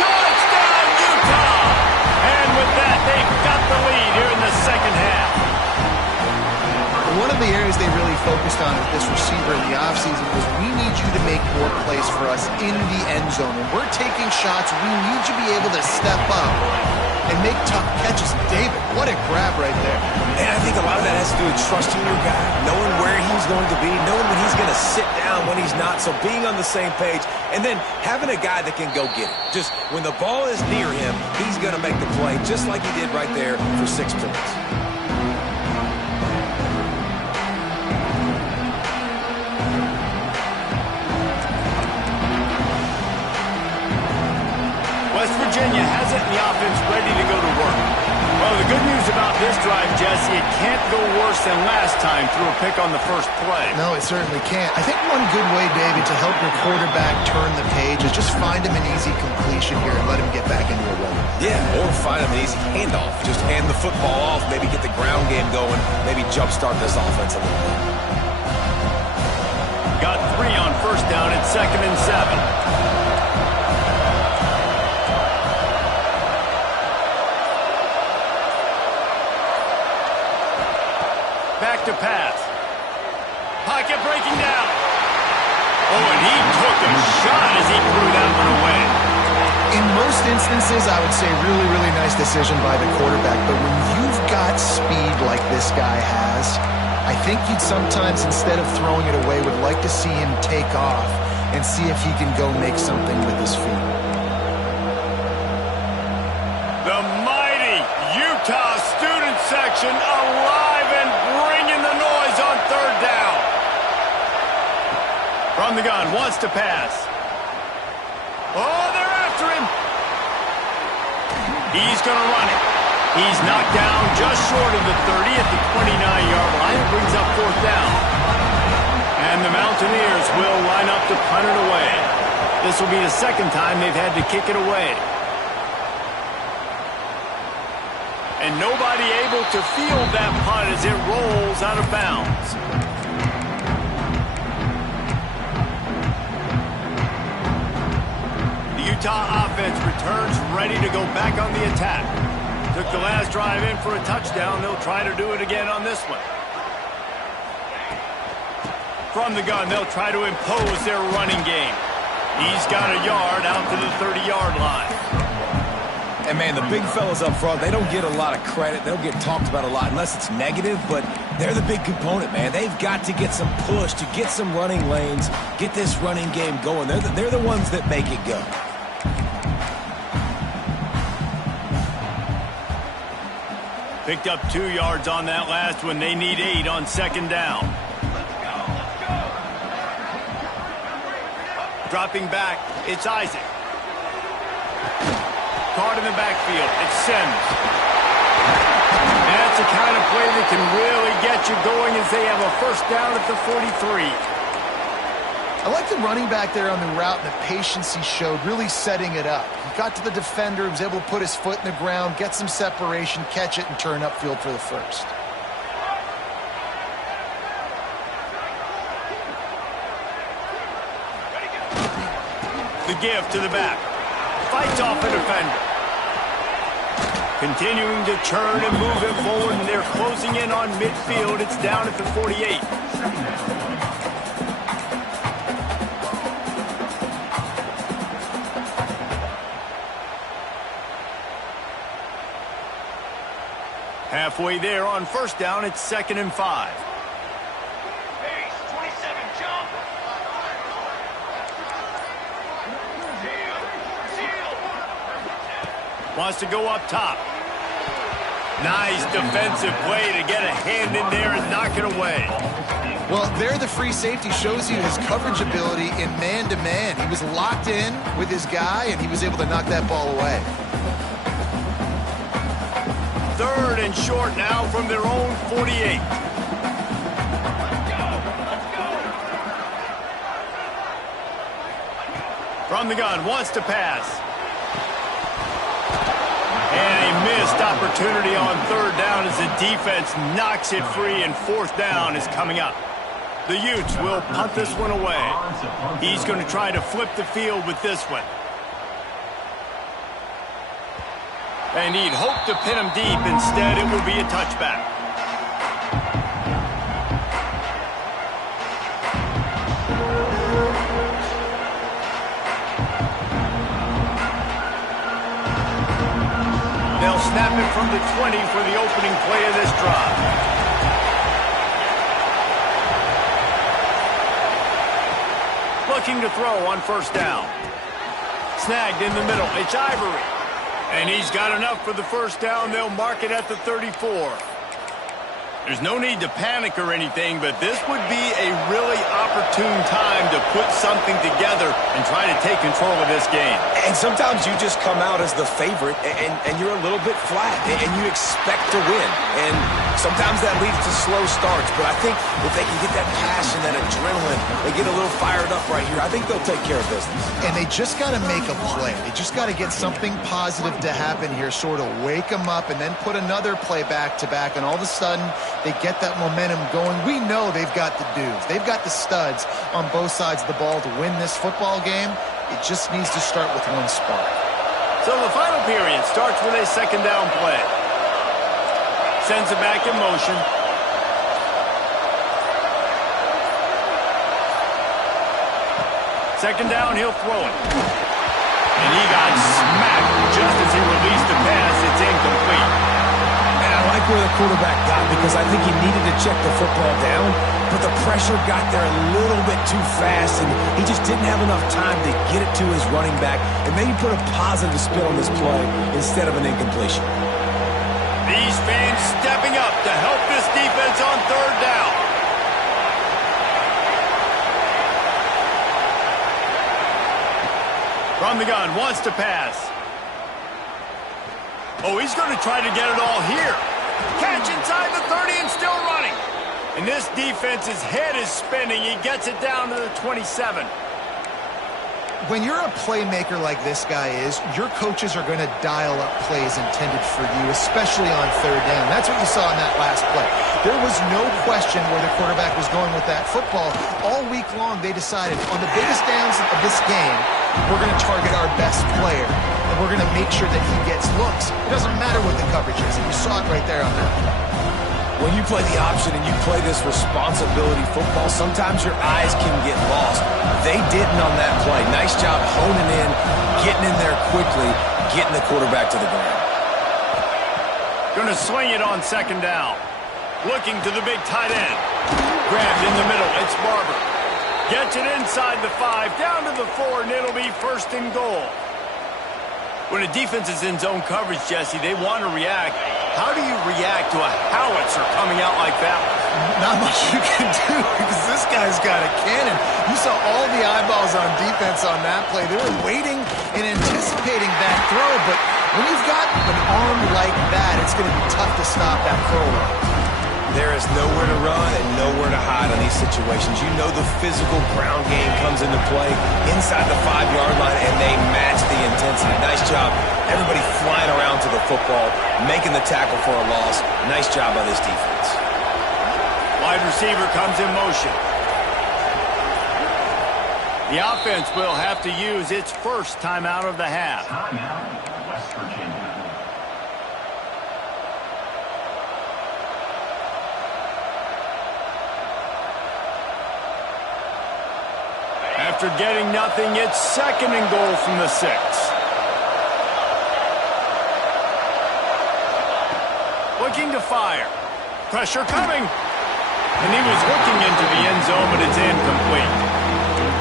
Touchdown, Utah! And with that, they've got the lead here in the second half. One of the areas they really focused on with this receiver in the offseason was we need you to make more plays for us in the end zone. When we're taking shots, we need you to be able to step up and make tough catches. David, what a grab right there. And I think a lot of that has to do with trusting your guy, knowing where he's going to be, knowing when he's going to sit down, when he's not, so being on the same page, and then having a guy that can go get it. Just when the ball is near him, he's going to make the play, just like he did right there for 6 points. West Virginia has it in the offense ready to go to work. Well, the good news about this drive, Jesse, it can't go worse than last time through a pick on the first play. No, it certainly can't. I think one good way, David, to help your quarterback turn the page is just find him an easy completion here and let him get back into a run. Yeah, or find him an easy handoff. Just hand the football off, maybe get the ground game going, maybe jumpstart this offense a little bit. Got 3 on first down at 2nd and 7. Back to pass. Pocket breaking down. Oh, and he took a shot as he threw that one away. In most instances, I would say really, really nice decision by the quarterback. But when you've got speed like this guy has, I think you'd sometimes, instead of throwing it away, would like to see him take off and see if he can go make something with his feet. The mighty Utah student section alive and bringing the noise on 3rd down. From the gun, wants to pass. Oh, they're after him. He's going to run it. He's knocked down just short of the 30 at the 29-yard line. It brings up 4th down. And the Mountaineers will line up to punt it away. This will be the 2nd time they've had to kick it away. And nobody able to field that punt as it rolls out of bounds. The Utah offense returns ready to go back on the attack. Took the last drive in for a touchdown. They'll try to do it again on this one. From the gun, they'll try to impose their running game. He's got a yard out to the 30-yard line. And, man, the big fellas up front, they don't get a lot of credit. They'll get talked about a lot unless it's negative, but they're the big component, man. They've got to get some push, to get some running lanes, get this running game going. They're the ones that make it go. Picked up 2 yards on that last one. They need 8 on 2nd down. Dropping back, it's Isaac. Caught in the backfield, it's Sims. That's the kind of play that can really get you going as they have a 1st down at the 43. I like the running back there on the route and the patience he showed, really setting it up. He got to the defender, he was able to put his foot in the ground, get some separation, catch it, and turn upfield for the 1st. The give to the back. Fights off a defender. Continuing to churn and move it forward, and they're closing in on midfield. It's down at the 48. Halfway there on 1st down, it's 2nd and 5. Wants to go up top. Nice defensive play to get a hand in there and knock it away. Well, there the free safety shows you his coverage ability in man-to-man. He was locked in with his guy, and he was able to knock that ball away. 3rd and short now from their own 48. From the gun, wants to pass. And a missed opportunity on third down as the defense knocks it free, and fourth down is coming up. The Utes will punt this one away. He's going to try to flip the field with this one. And he'd hope to pin him deep. Instead, it will be a touchback. They'll snap it from the 20 for the opening play of this drive. Looking to throw on first down. Snagged in the middle. It's Ivory. And he's got enough for the first down. They'll mark it at the 34. There's no need to panic or anything, but this would be a really opportune time to put something together and try to take control of this game. And sometimes you just come out as the favorite, and you're a little bit flat, and you expect to win. And sometimes that leads to slow starts, but I think if they can get that passion, that adrenaline, they get a little fired up right here, I think they'll take care of business. And they just got to make a play. They just got to get something positive to happen here, sort of wake them up, and then put another play back-to-back, and all of a sudden they get that momentum going. We know they've got the dudes. They've got the studs on both sides of the ball to win this football game. It just needs to start with one spark. So the final period starts with a second down play. Sends it back in motion. Second down, he'll throw it. And he got smacked just as he released the pass. It's incomplete. And I like where the quarterback got, because I think he needed to check the football down, but the pressure got there a little bit too fast, and he just didn't have enough time to get it to his running back and maybe put a positive spin on this play instead of an incompletion. These fans stepping up to help this defense on third down. From the gun, wants to pass. Oh, he's going to try to get it all here. Catch inside the 30 and still running. And this defense's head is spinning. He gets it down to the 27. When you're a playmaker like this guy is, your coaches are going to dial up plays intended for you, especially on third down. That's what you saw in that last play. There was no question where the quarterback was going with that football. All week long, they decided on the biggest downs of this game, we're going to target our best player, and we're going to make sure that he gets looks. It doesn't matter what the coverage is, and you saw it right there on that play. When you play the option and you play this responsibility football, sometimes your eyes can get lost. They didn't on that play. Nice job honing in, getting in there quickly, getting the quarterback to the ground. Going to swing it on second down. Looking to the big tight end. Grabbed in the middle. It's Barber. Gets it inside the 5, down to the 4, and it'll be first and goal. When a defense is in zone coverage, Jesse, they want to react. How do you react to a howitzer coming out like that? Not much you can do, because this guy's got a cannon. You saw all the eyeballs on defense on that play. They were waiting and anticipating that throw, but when you've got an arm like that, it's going to be tough to stop that throw run. There is nowhere to run and nowhere to hide on these situations. You know the physical ground game comes into play inside the 5-yard line, and they match the intensity. Nice job. Everybody flying around to the football, making the tackle for a loss. Nice job by this defense. Wide receiver comes in motion. The offense will have to use its first timeout of the half. Timeout, West Virginia. After getting nothing, it's second and goal from the 6. Looking to fire. Pressure coming. And he was looking into the end zone, but it's incomplete.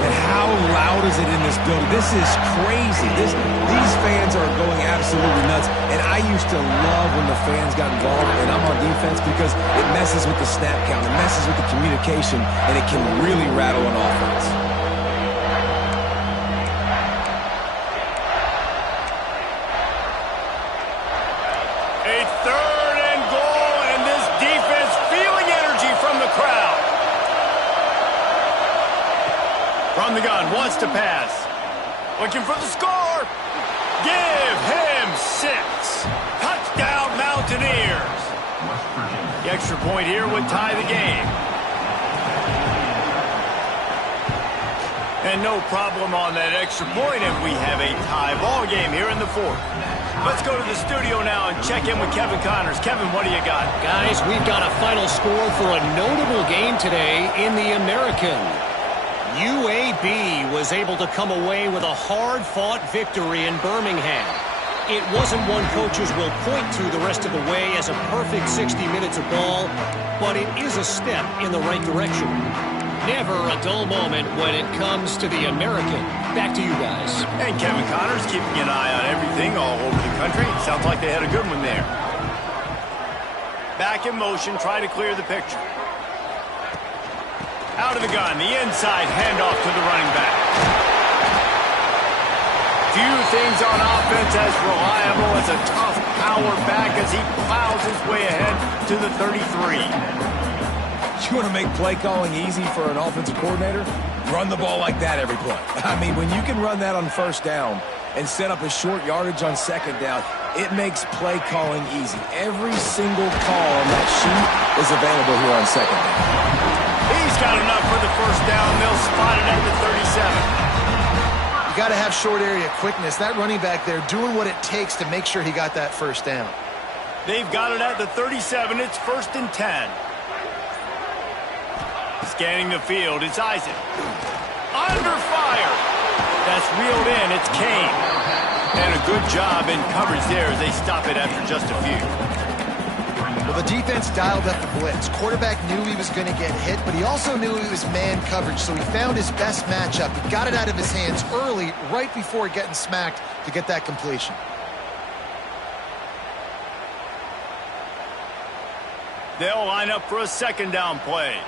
And how loud is it in this building? This is crazy. These fans are going absolutely nuts. And I used to love when the fans got involved, and I'm on defense, because it messes with the snap count. It messes with the communication, and it can really rattle an offense. A third and goal, and this defense feeling energy from the crowd. From the gun, wants to pass. Looking for the score. Give him 6. Touchdown, Mountaineers. The extra point here would tie the game. And no problem on that extra point, and we have a tie ball game here in the 4th. Let's go to the studio now and check in with Kevin Connors. Kevin, what do you got? Guys, we've got a final score for a notable game today in the American. UAB was able to come away with a hard-fought victory in Birmingham. It wasn't one coaches will point to the rest of the way as a perfect 60 minutes of ball, but it is a step in the right direction. Never a dull moment when it comes to the American. Back to you guys. And Kevin Connors keeping an eye on everything all over the country. Sounds like they had a good one there. Back in motion, try to clear the picture. Out of the gun, the inside handoff to the running back. Few things on offense as reliable as a tough power back as he plows his way ahead to the 33. You want to make play calling easy for an offensive coordinator? Run the ball like that every play. I mean, when you can run that on first down and set up a short yardage on second down, it makes play calling easy. Every single call on that sheet is available here on second down. He's got enough for the first down. They'll spot it at the 37. You got to have short area quickness. That running back there doing what it takes to make sure he got that first down. They've got it at the 37. It's 1st and 10. Scanning the field, it's Isaac. Under fire. That's reeled in, it's Kane. And a good job in coverage there as they stop it after just a few. Well, the defense dialed up the blitz. Quarterback knew he was going to get hit, but he also knew he was man coverage, so he found his best matchup. He got it out of his hands early, right before getting smacked to get that completion. They'll line up for a second down play.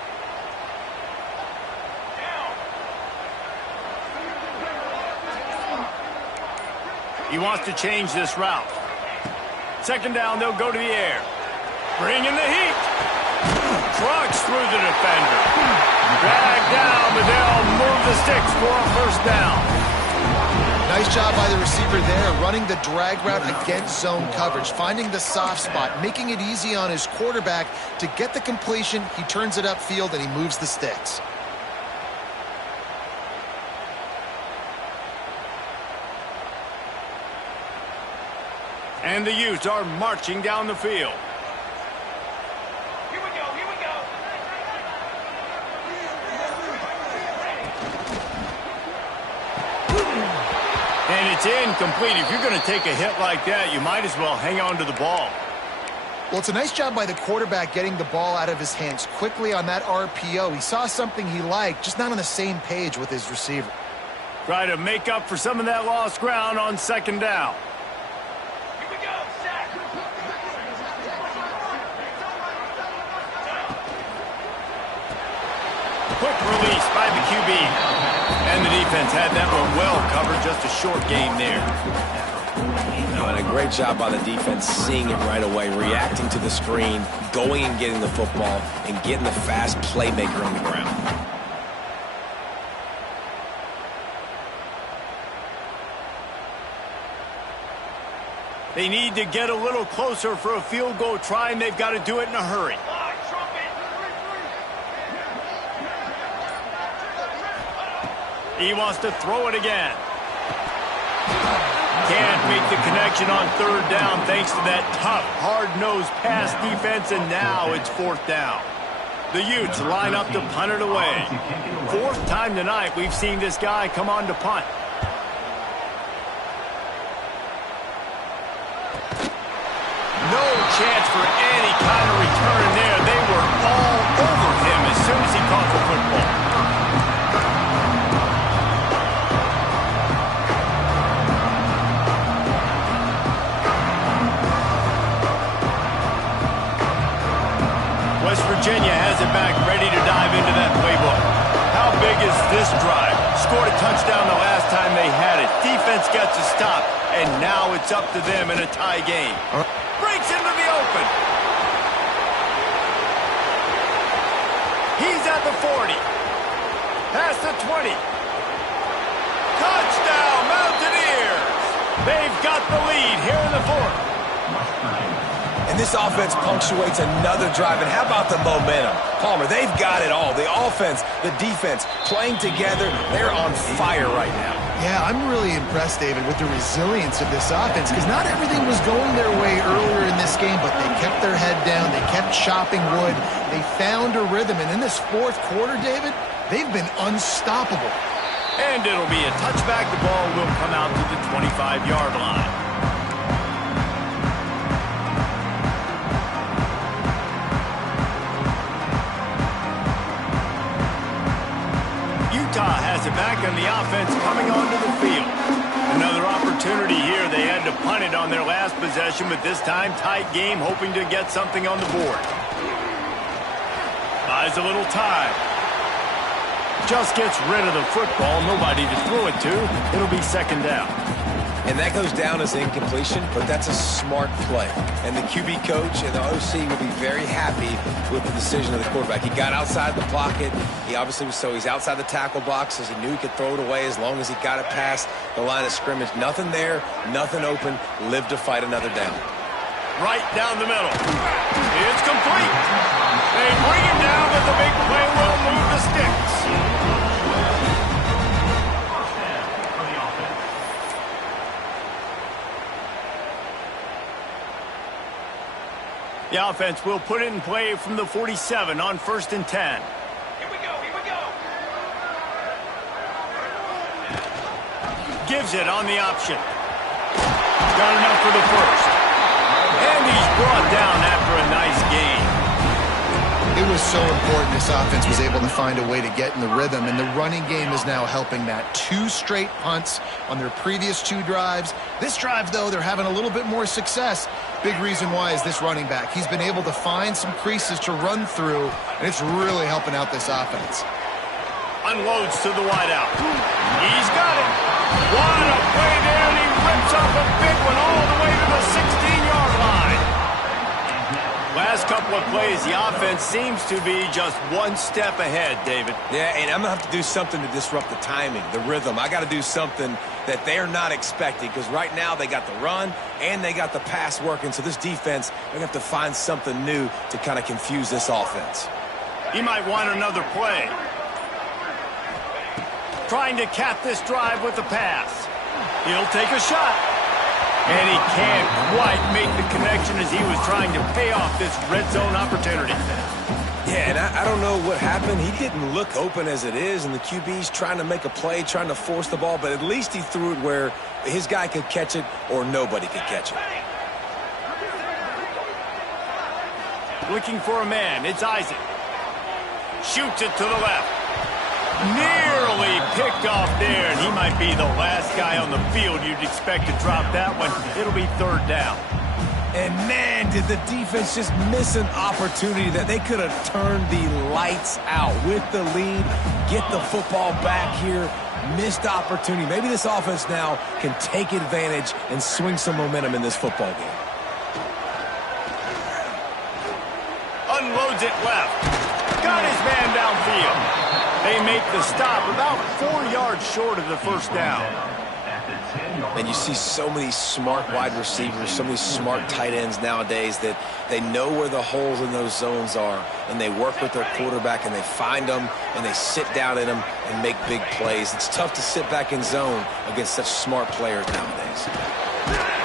He wants to change this route. Second down, they'll go to the air. Bring in the heat. Trucks through the defender. Dragged down, but they'll move the sticks for a first down. Nice job by the receiver there, running the drag route against zone coverage, finding the soft spot, making it easy on his quarterback to get the completion. He turns it upfield, and he moves the sticks. And the Utes are marching down the field. Here we go, here we go. And it's incomplete. If you're going to take a hit like that, you might as well hang on to the ball. Well, it's a nice job by the quarterback getting the ball out of his hands quickly on that RPO. He saw something he liked, just not on the same page with his receiver. Try to make up for some of that lost ground on second down. Quick release by the QB. And the defense had that one well covered, just a short game there. And a great job by the defense seeing it right away, reacting to the screen, going and getting the football, and getting the fast playmaker on the ground. They need to get a little closer for a field goal try, and they've got to do it in a hurry. He wants to throw it again. Can't make the connection on third down thanks to that tough, hard-nosed pass defense, and now it's fourth down. The Utes line up to punt it away. Fourth time tonight we've seen this guy come on to punt. No chance for any kind of return there. They were all over him as soon as he caught the football. West Virginia has it back, ready to dive into that playbook. How big is this drive? Scored a touchdown the last time they had it. Defense gets a stop, and now it's up to them in a tie game. Breaks into the open. He's at the 40. Past the 20. Touchdown, the lead here in the fourth. West Virginia. And this offense punctuates another drive. And how about the momentum? Palmer, they've got it all. The offense, the defense, playing together. They're on fire right now. Yeah, I'm really impressed, David, with the resilience of this offense, because not everything was going their way earlier in this game, but they kept their head down. They kept chopping wood. They found a rhythm. And in this fourth quarter, David, they've been unstoppable. And it'll be a touchback. The ball will come out to the 25-yard line. Utah has it back on the offense coming onto the field. Another opportunity here. They had to punt it on their last possession, but this time tight game, hoping to get something on the board. Buys a little time. Just gets rid of the football. Nobody to throw it to. It'll be second down. And that goes down as incompletion, but that's a smart play. And the QB coach and the OC will be very happy with the decision of the quarterback. He got outside the pocket. He obviously was he's outside the tackle box, as he knew he could throw it away as long as he got it past the line of scrimmage. Nothing there, nothing open. Live to fight another down. Right down the middle. It's complete. They bring him down, but the big play will move the sticks. The offense will put it in play from the 47 on 1st and 10. Here we go. Gives it on the option. Got enough for the first. And he's brought down after a nice gain. It was so important this offense was able to find a way to get in the rhythm, and the running game is now helping that. 2 straight punts on their previous 2 drives. This drive, though, they're having a little bit more success. Big reason why is this running back. He's been able to find some creases to run through, and it's really helping out this offense. Unloads to the wideout. He's got it. What a play there, and he rips off a big one all the way to the 16-yard line. Last couple of plays, the offense seems to be just one step ahead, David. Yeah, and I'm going to have to do something to disrupt the timing, the rhythm. I got to do something that they're not expecting, because right now they got the run and they got the pass working. So this defense, they're going to have to find something new to kind of confuse this offense. He might want another play. Trying to cap this drive with the pass. He'll take a shot. And he can't quite make the connection as he was trying to pay off this red zone opportunity. Yeah, and I don't know what happened. He didn't look open as it is, and the QB's trying to make a play, trying to force the ball, but at least he threw it where his guy could catch it or nobody could catch it. Looking for a man. It's Isaac. Shoots it to the left. Nearly picked off there, and he might be the last guy on the field you'd expect to drop that one. It'll be third down. And, man, did the defense just miss an opportunity that they could have turned the lights out with the lead, get the football back here. Missed opportunity. Maybe this offense now can take advantage and swing some momentum in this football game. Unloads it left. Got his man downfield. They make the stop about 4 yards short of the first down. And you see so many smart wide receivers, so many smart tight ends nowadays that they know where the holes in those zones are, and they work with their quarterback, and they find them, and they sit down in them and make big plays. It's tough to sit back in zone against such smart players nowadays.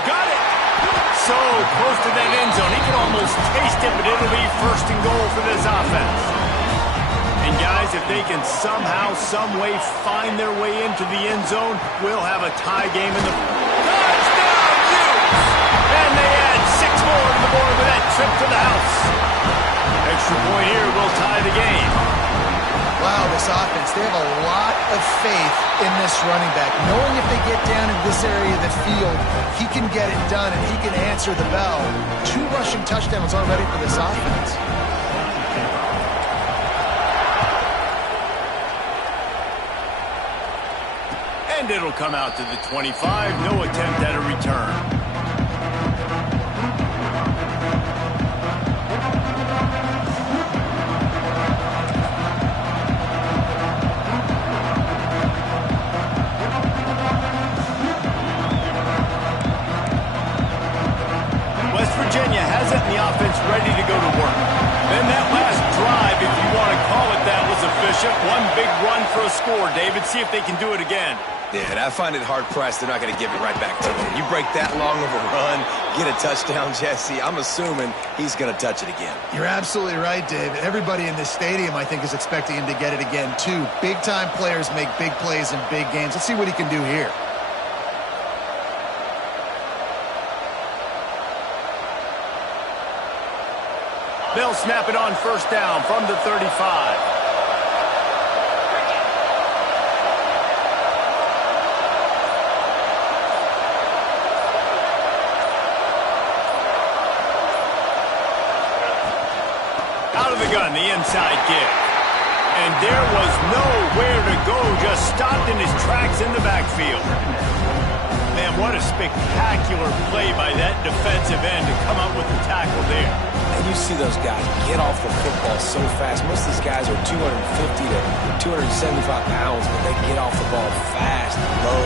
Got it! So close to that end zone. He can almost taste it, but it'll be first and goal for this offense. And guys, if they can somehow, some way find their way into the end zone, we'll have a tie game in the touchdown Utes! And they add 6 more to the board with that trip to the house. Extra point here will tie the game. Wow, this offense, they have a lot of faith in this running back, knowing if they get down in this area of the field, he can get it done and he can answer the bell. 2 rushing touchdowns already for this offense. And it'll come out to the 25. No attempt at a return. One big run for a score, David. See if they can do it again. Yeah, and I find it hard-pressed they're not going to give it right back to him. You break that long of a run, get a touchdown, Jesse, I'm assuming he's going to touch it again. You're absolutely right, David. Everybody in this stadium, I think, is expecting him to get it again, too. Big-time players make big plays in big games. Let's see what he can do here. They'll snap it on first down from the 35. Out of the gun, the inside give. And there was nowhere to go, just stopped in his tracks in the backfield. Man, what a spectacular play by that defensive end to come up with the tackle there. And you see those guys get off the football so fast. Most of these guys are 250 to 275 pounds, but they get off the ball fast, low.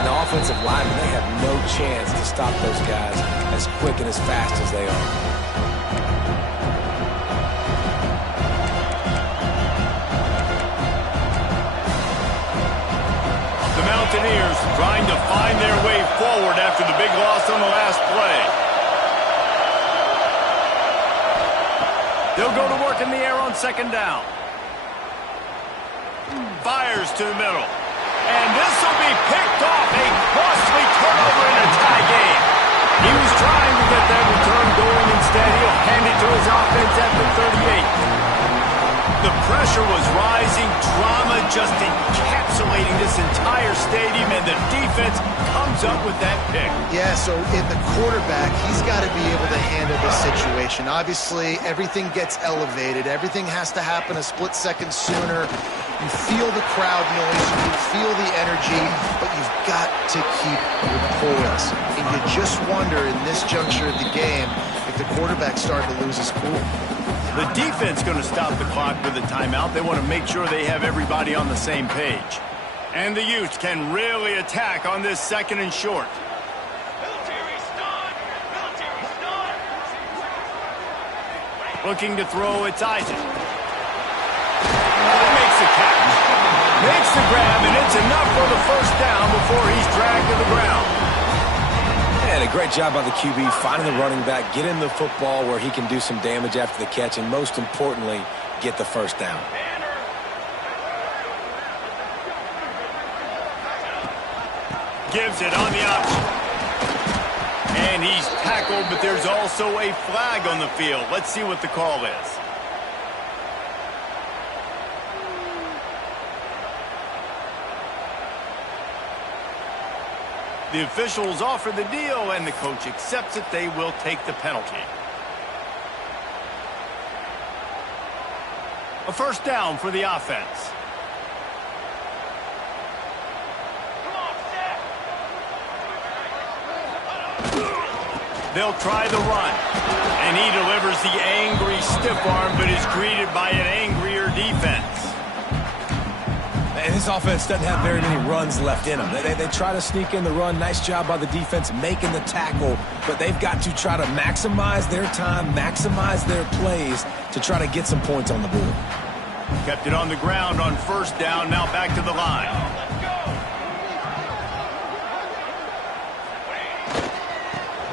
And the offensive linemen, they have no chance to stop those guys as quick and as fast as they are. Mountaineers trying to find their way forward after the big loss on the last play. They'll go to work in the air on second down. Fires to the middle. And this will be picked off. A costly turnover in a tie game. He was trying to get that return going. Instead, he'll hand it to his offense at the 38. The pressure was rising, drama just encapsulating this entire stadium, and the defense comes up with that pick. Yeah, so in the quarterback, he's got to be able to handle this situation. Obviously, everything gets elevated. Everything has to happen a split second sooner. You feel the crowd noise, you feel the energy, but you've got to keep your poise. And you just wonder in this juncture of the game if the quarterback's starting to lose his cool. The defense going to stop the clock with a timeout. They want to make sure they have everybody on the same page. And the Utes can really attack on this second and short. Military stun! Military stun! Looking to throw, it's Isaac. Makes the catch. Makes the grab, and it's enough for the first down before he's dragged to the ground. And a great job by the QB finding the running back, get him the football where he can do some damage after the catch, and most importantly, get the first down. Gives it on the option. And he's tackled, but there's also a flag on the field. Let's see what the call is. The officials offer the deal, and the coach accepts it. They will take the penalty. A first down for the offense. They'll try the run. And he delivers the angry stiff arm, but is greeted by an angrier defense. And this offense doesn't have very many runs left in them. They try to sneak in the run. Nice job by the defense making the tackle, but they've got to try to maximize their time, maximize their plays to try to get some points on the board. Kept it on the ground on first down, now back to the line.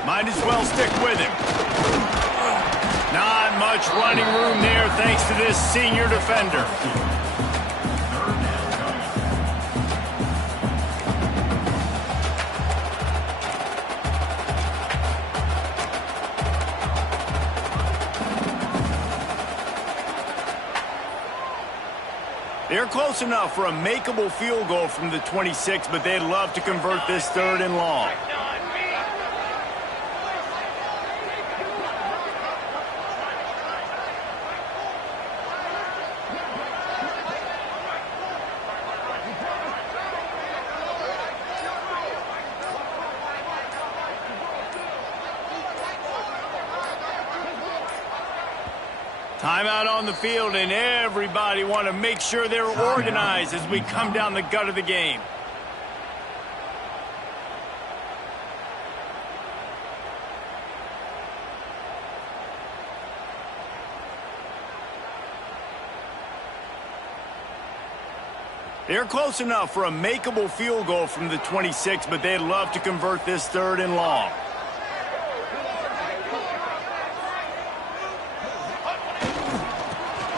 Might as well stick with him. Not much running room there thanks to this senior defender. They're close enough for a makeable field goal from the 26, but they'd love to convert this third and long. Timeout on the field, and everybody want to make sure they're organized as we come down the gut of the game. They're close enough for a makeable field goal from the 26, but they'd love to convert this 3rd and long.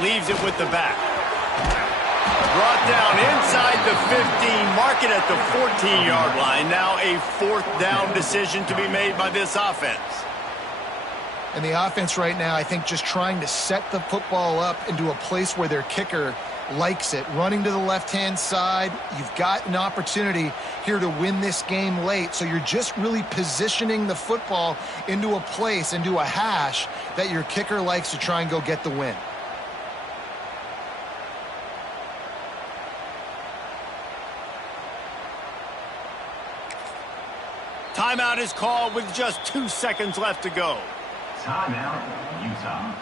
Leaves it with the back. Brought down inside the 15, mark it at the 14-yard line. Now a 4th down decision to be made by this offense. And the offense right now, I think, just trying to set the football up into a place where their kicker likes it. Running to the left-hand side, you've got an opportunity here to win this game late. So you're just really positioning the football into a place, into a hash that your kicker likes to try and go get the win. Timeout is called with just 2 seconds left to go. Timeout, Utah.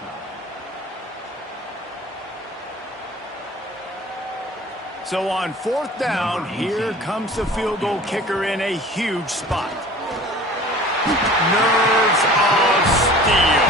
So on 4th down, here comes the field goal kicker in a huge spot. Nerves of steel.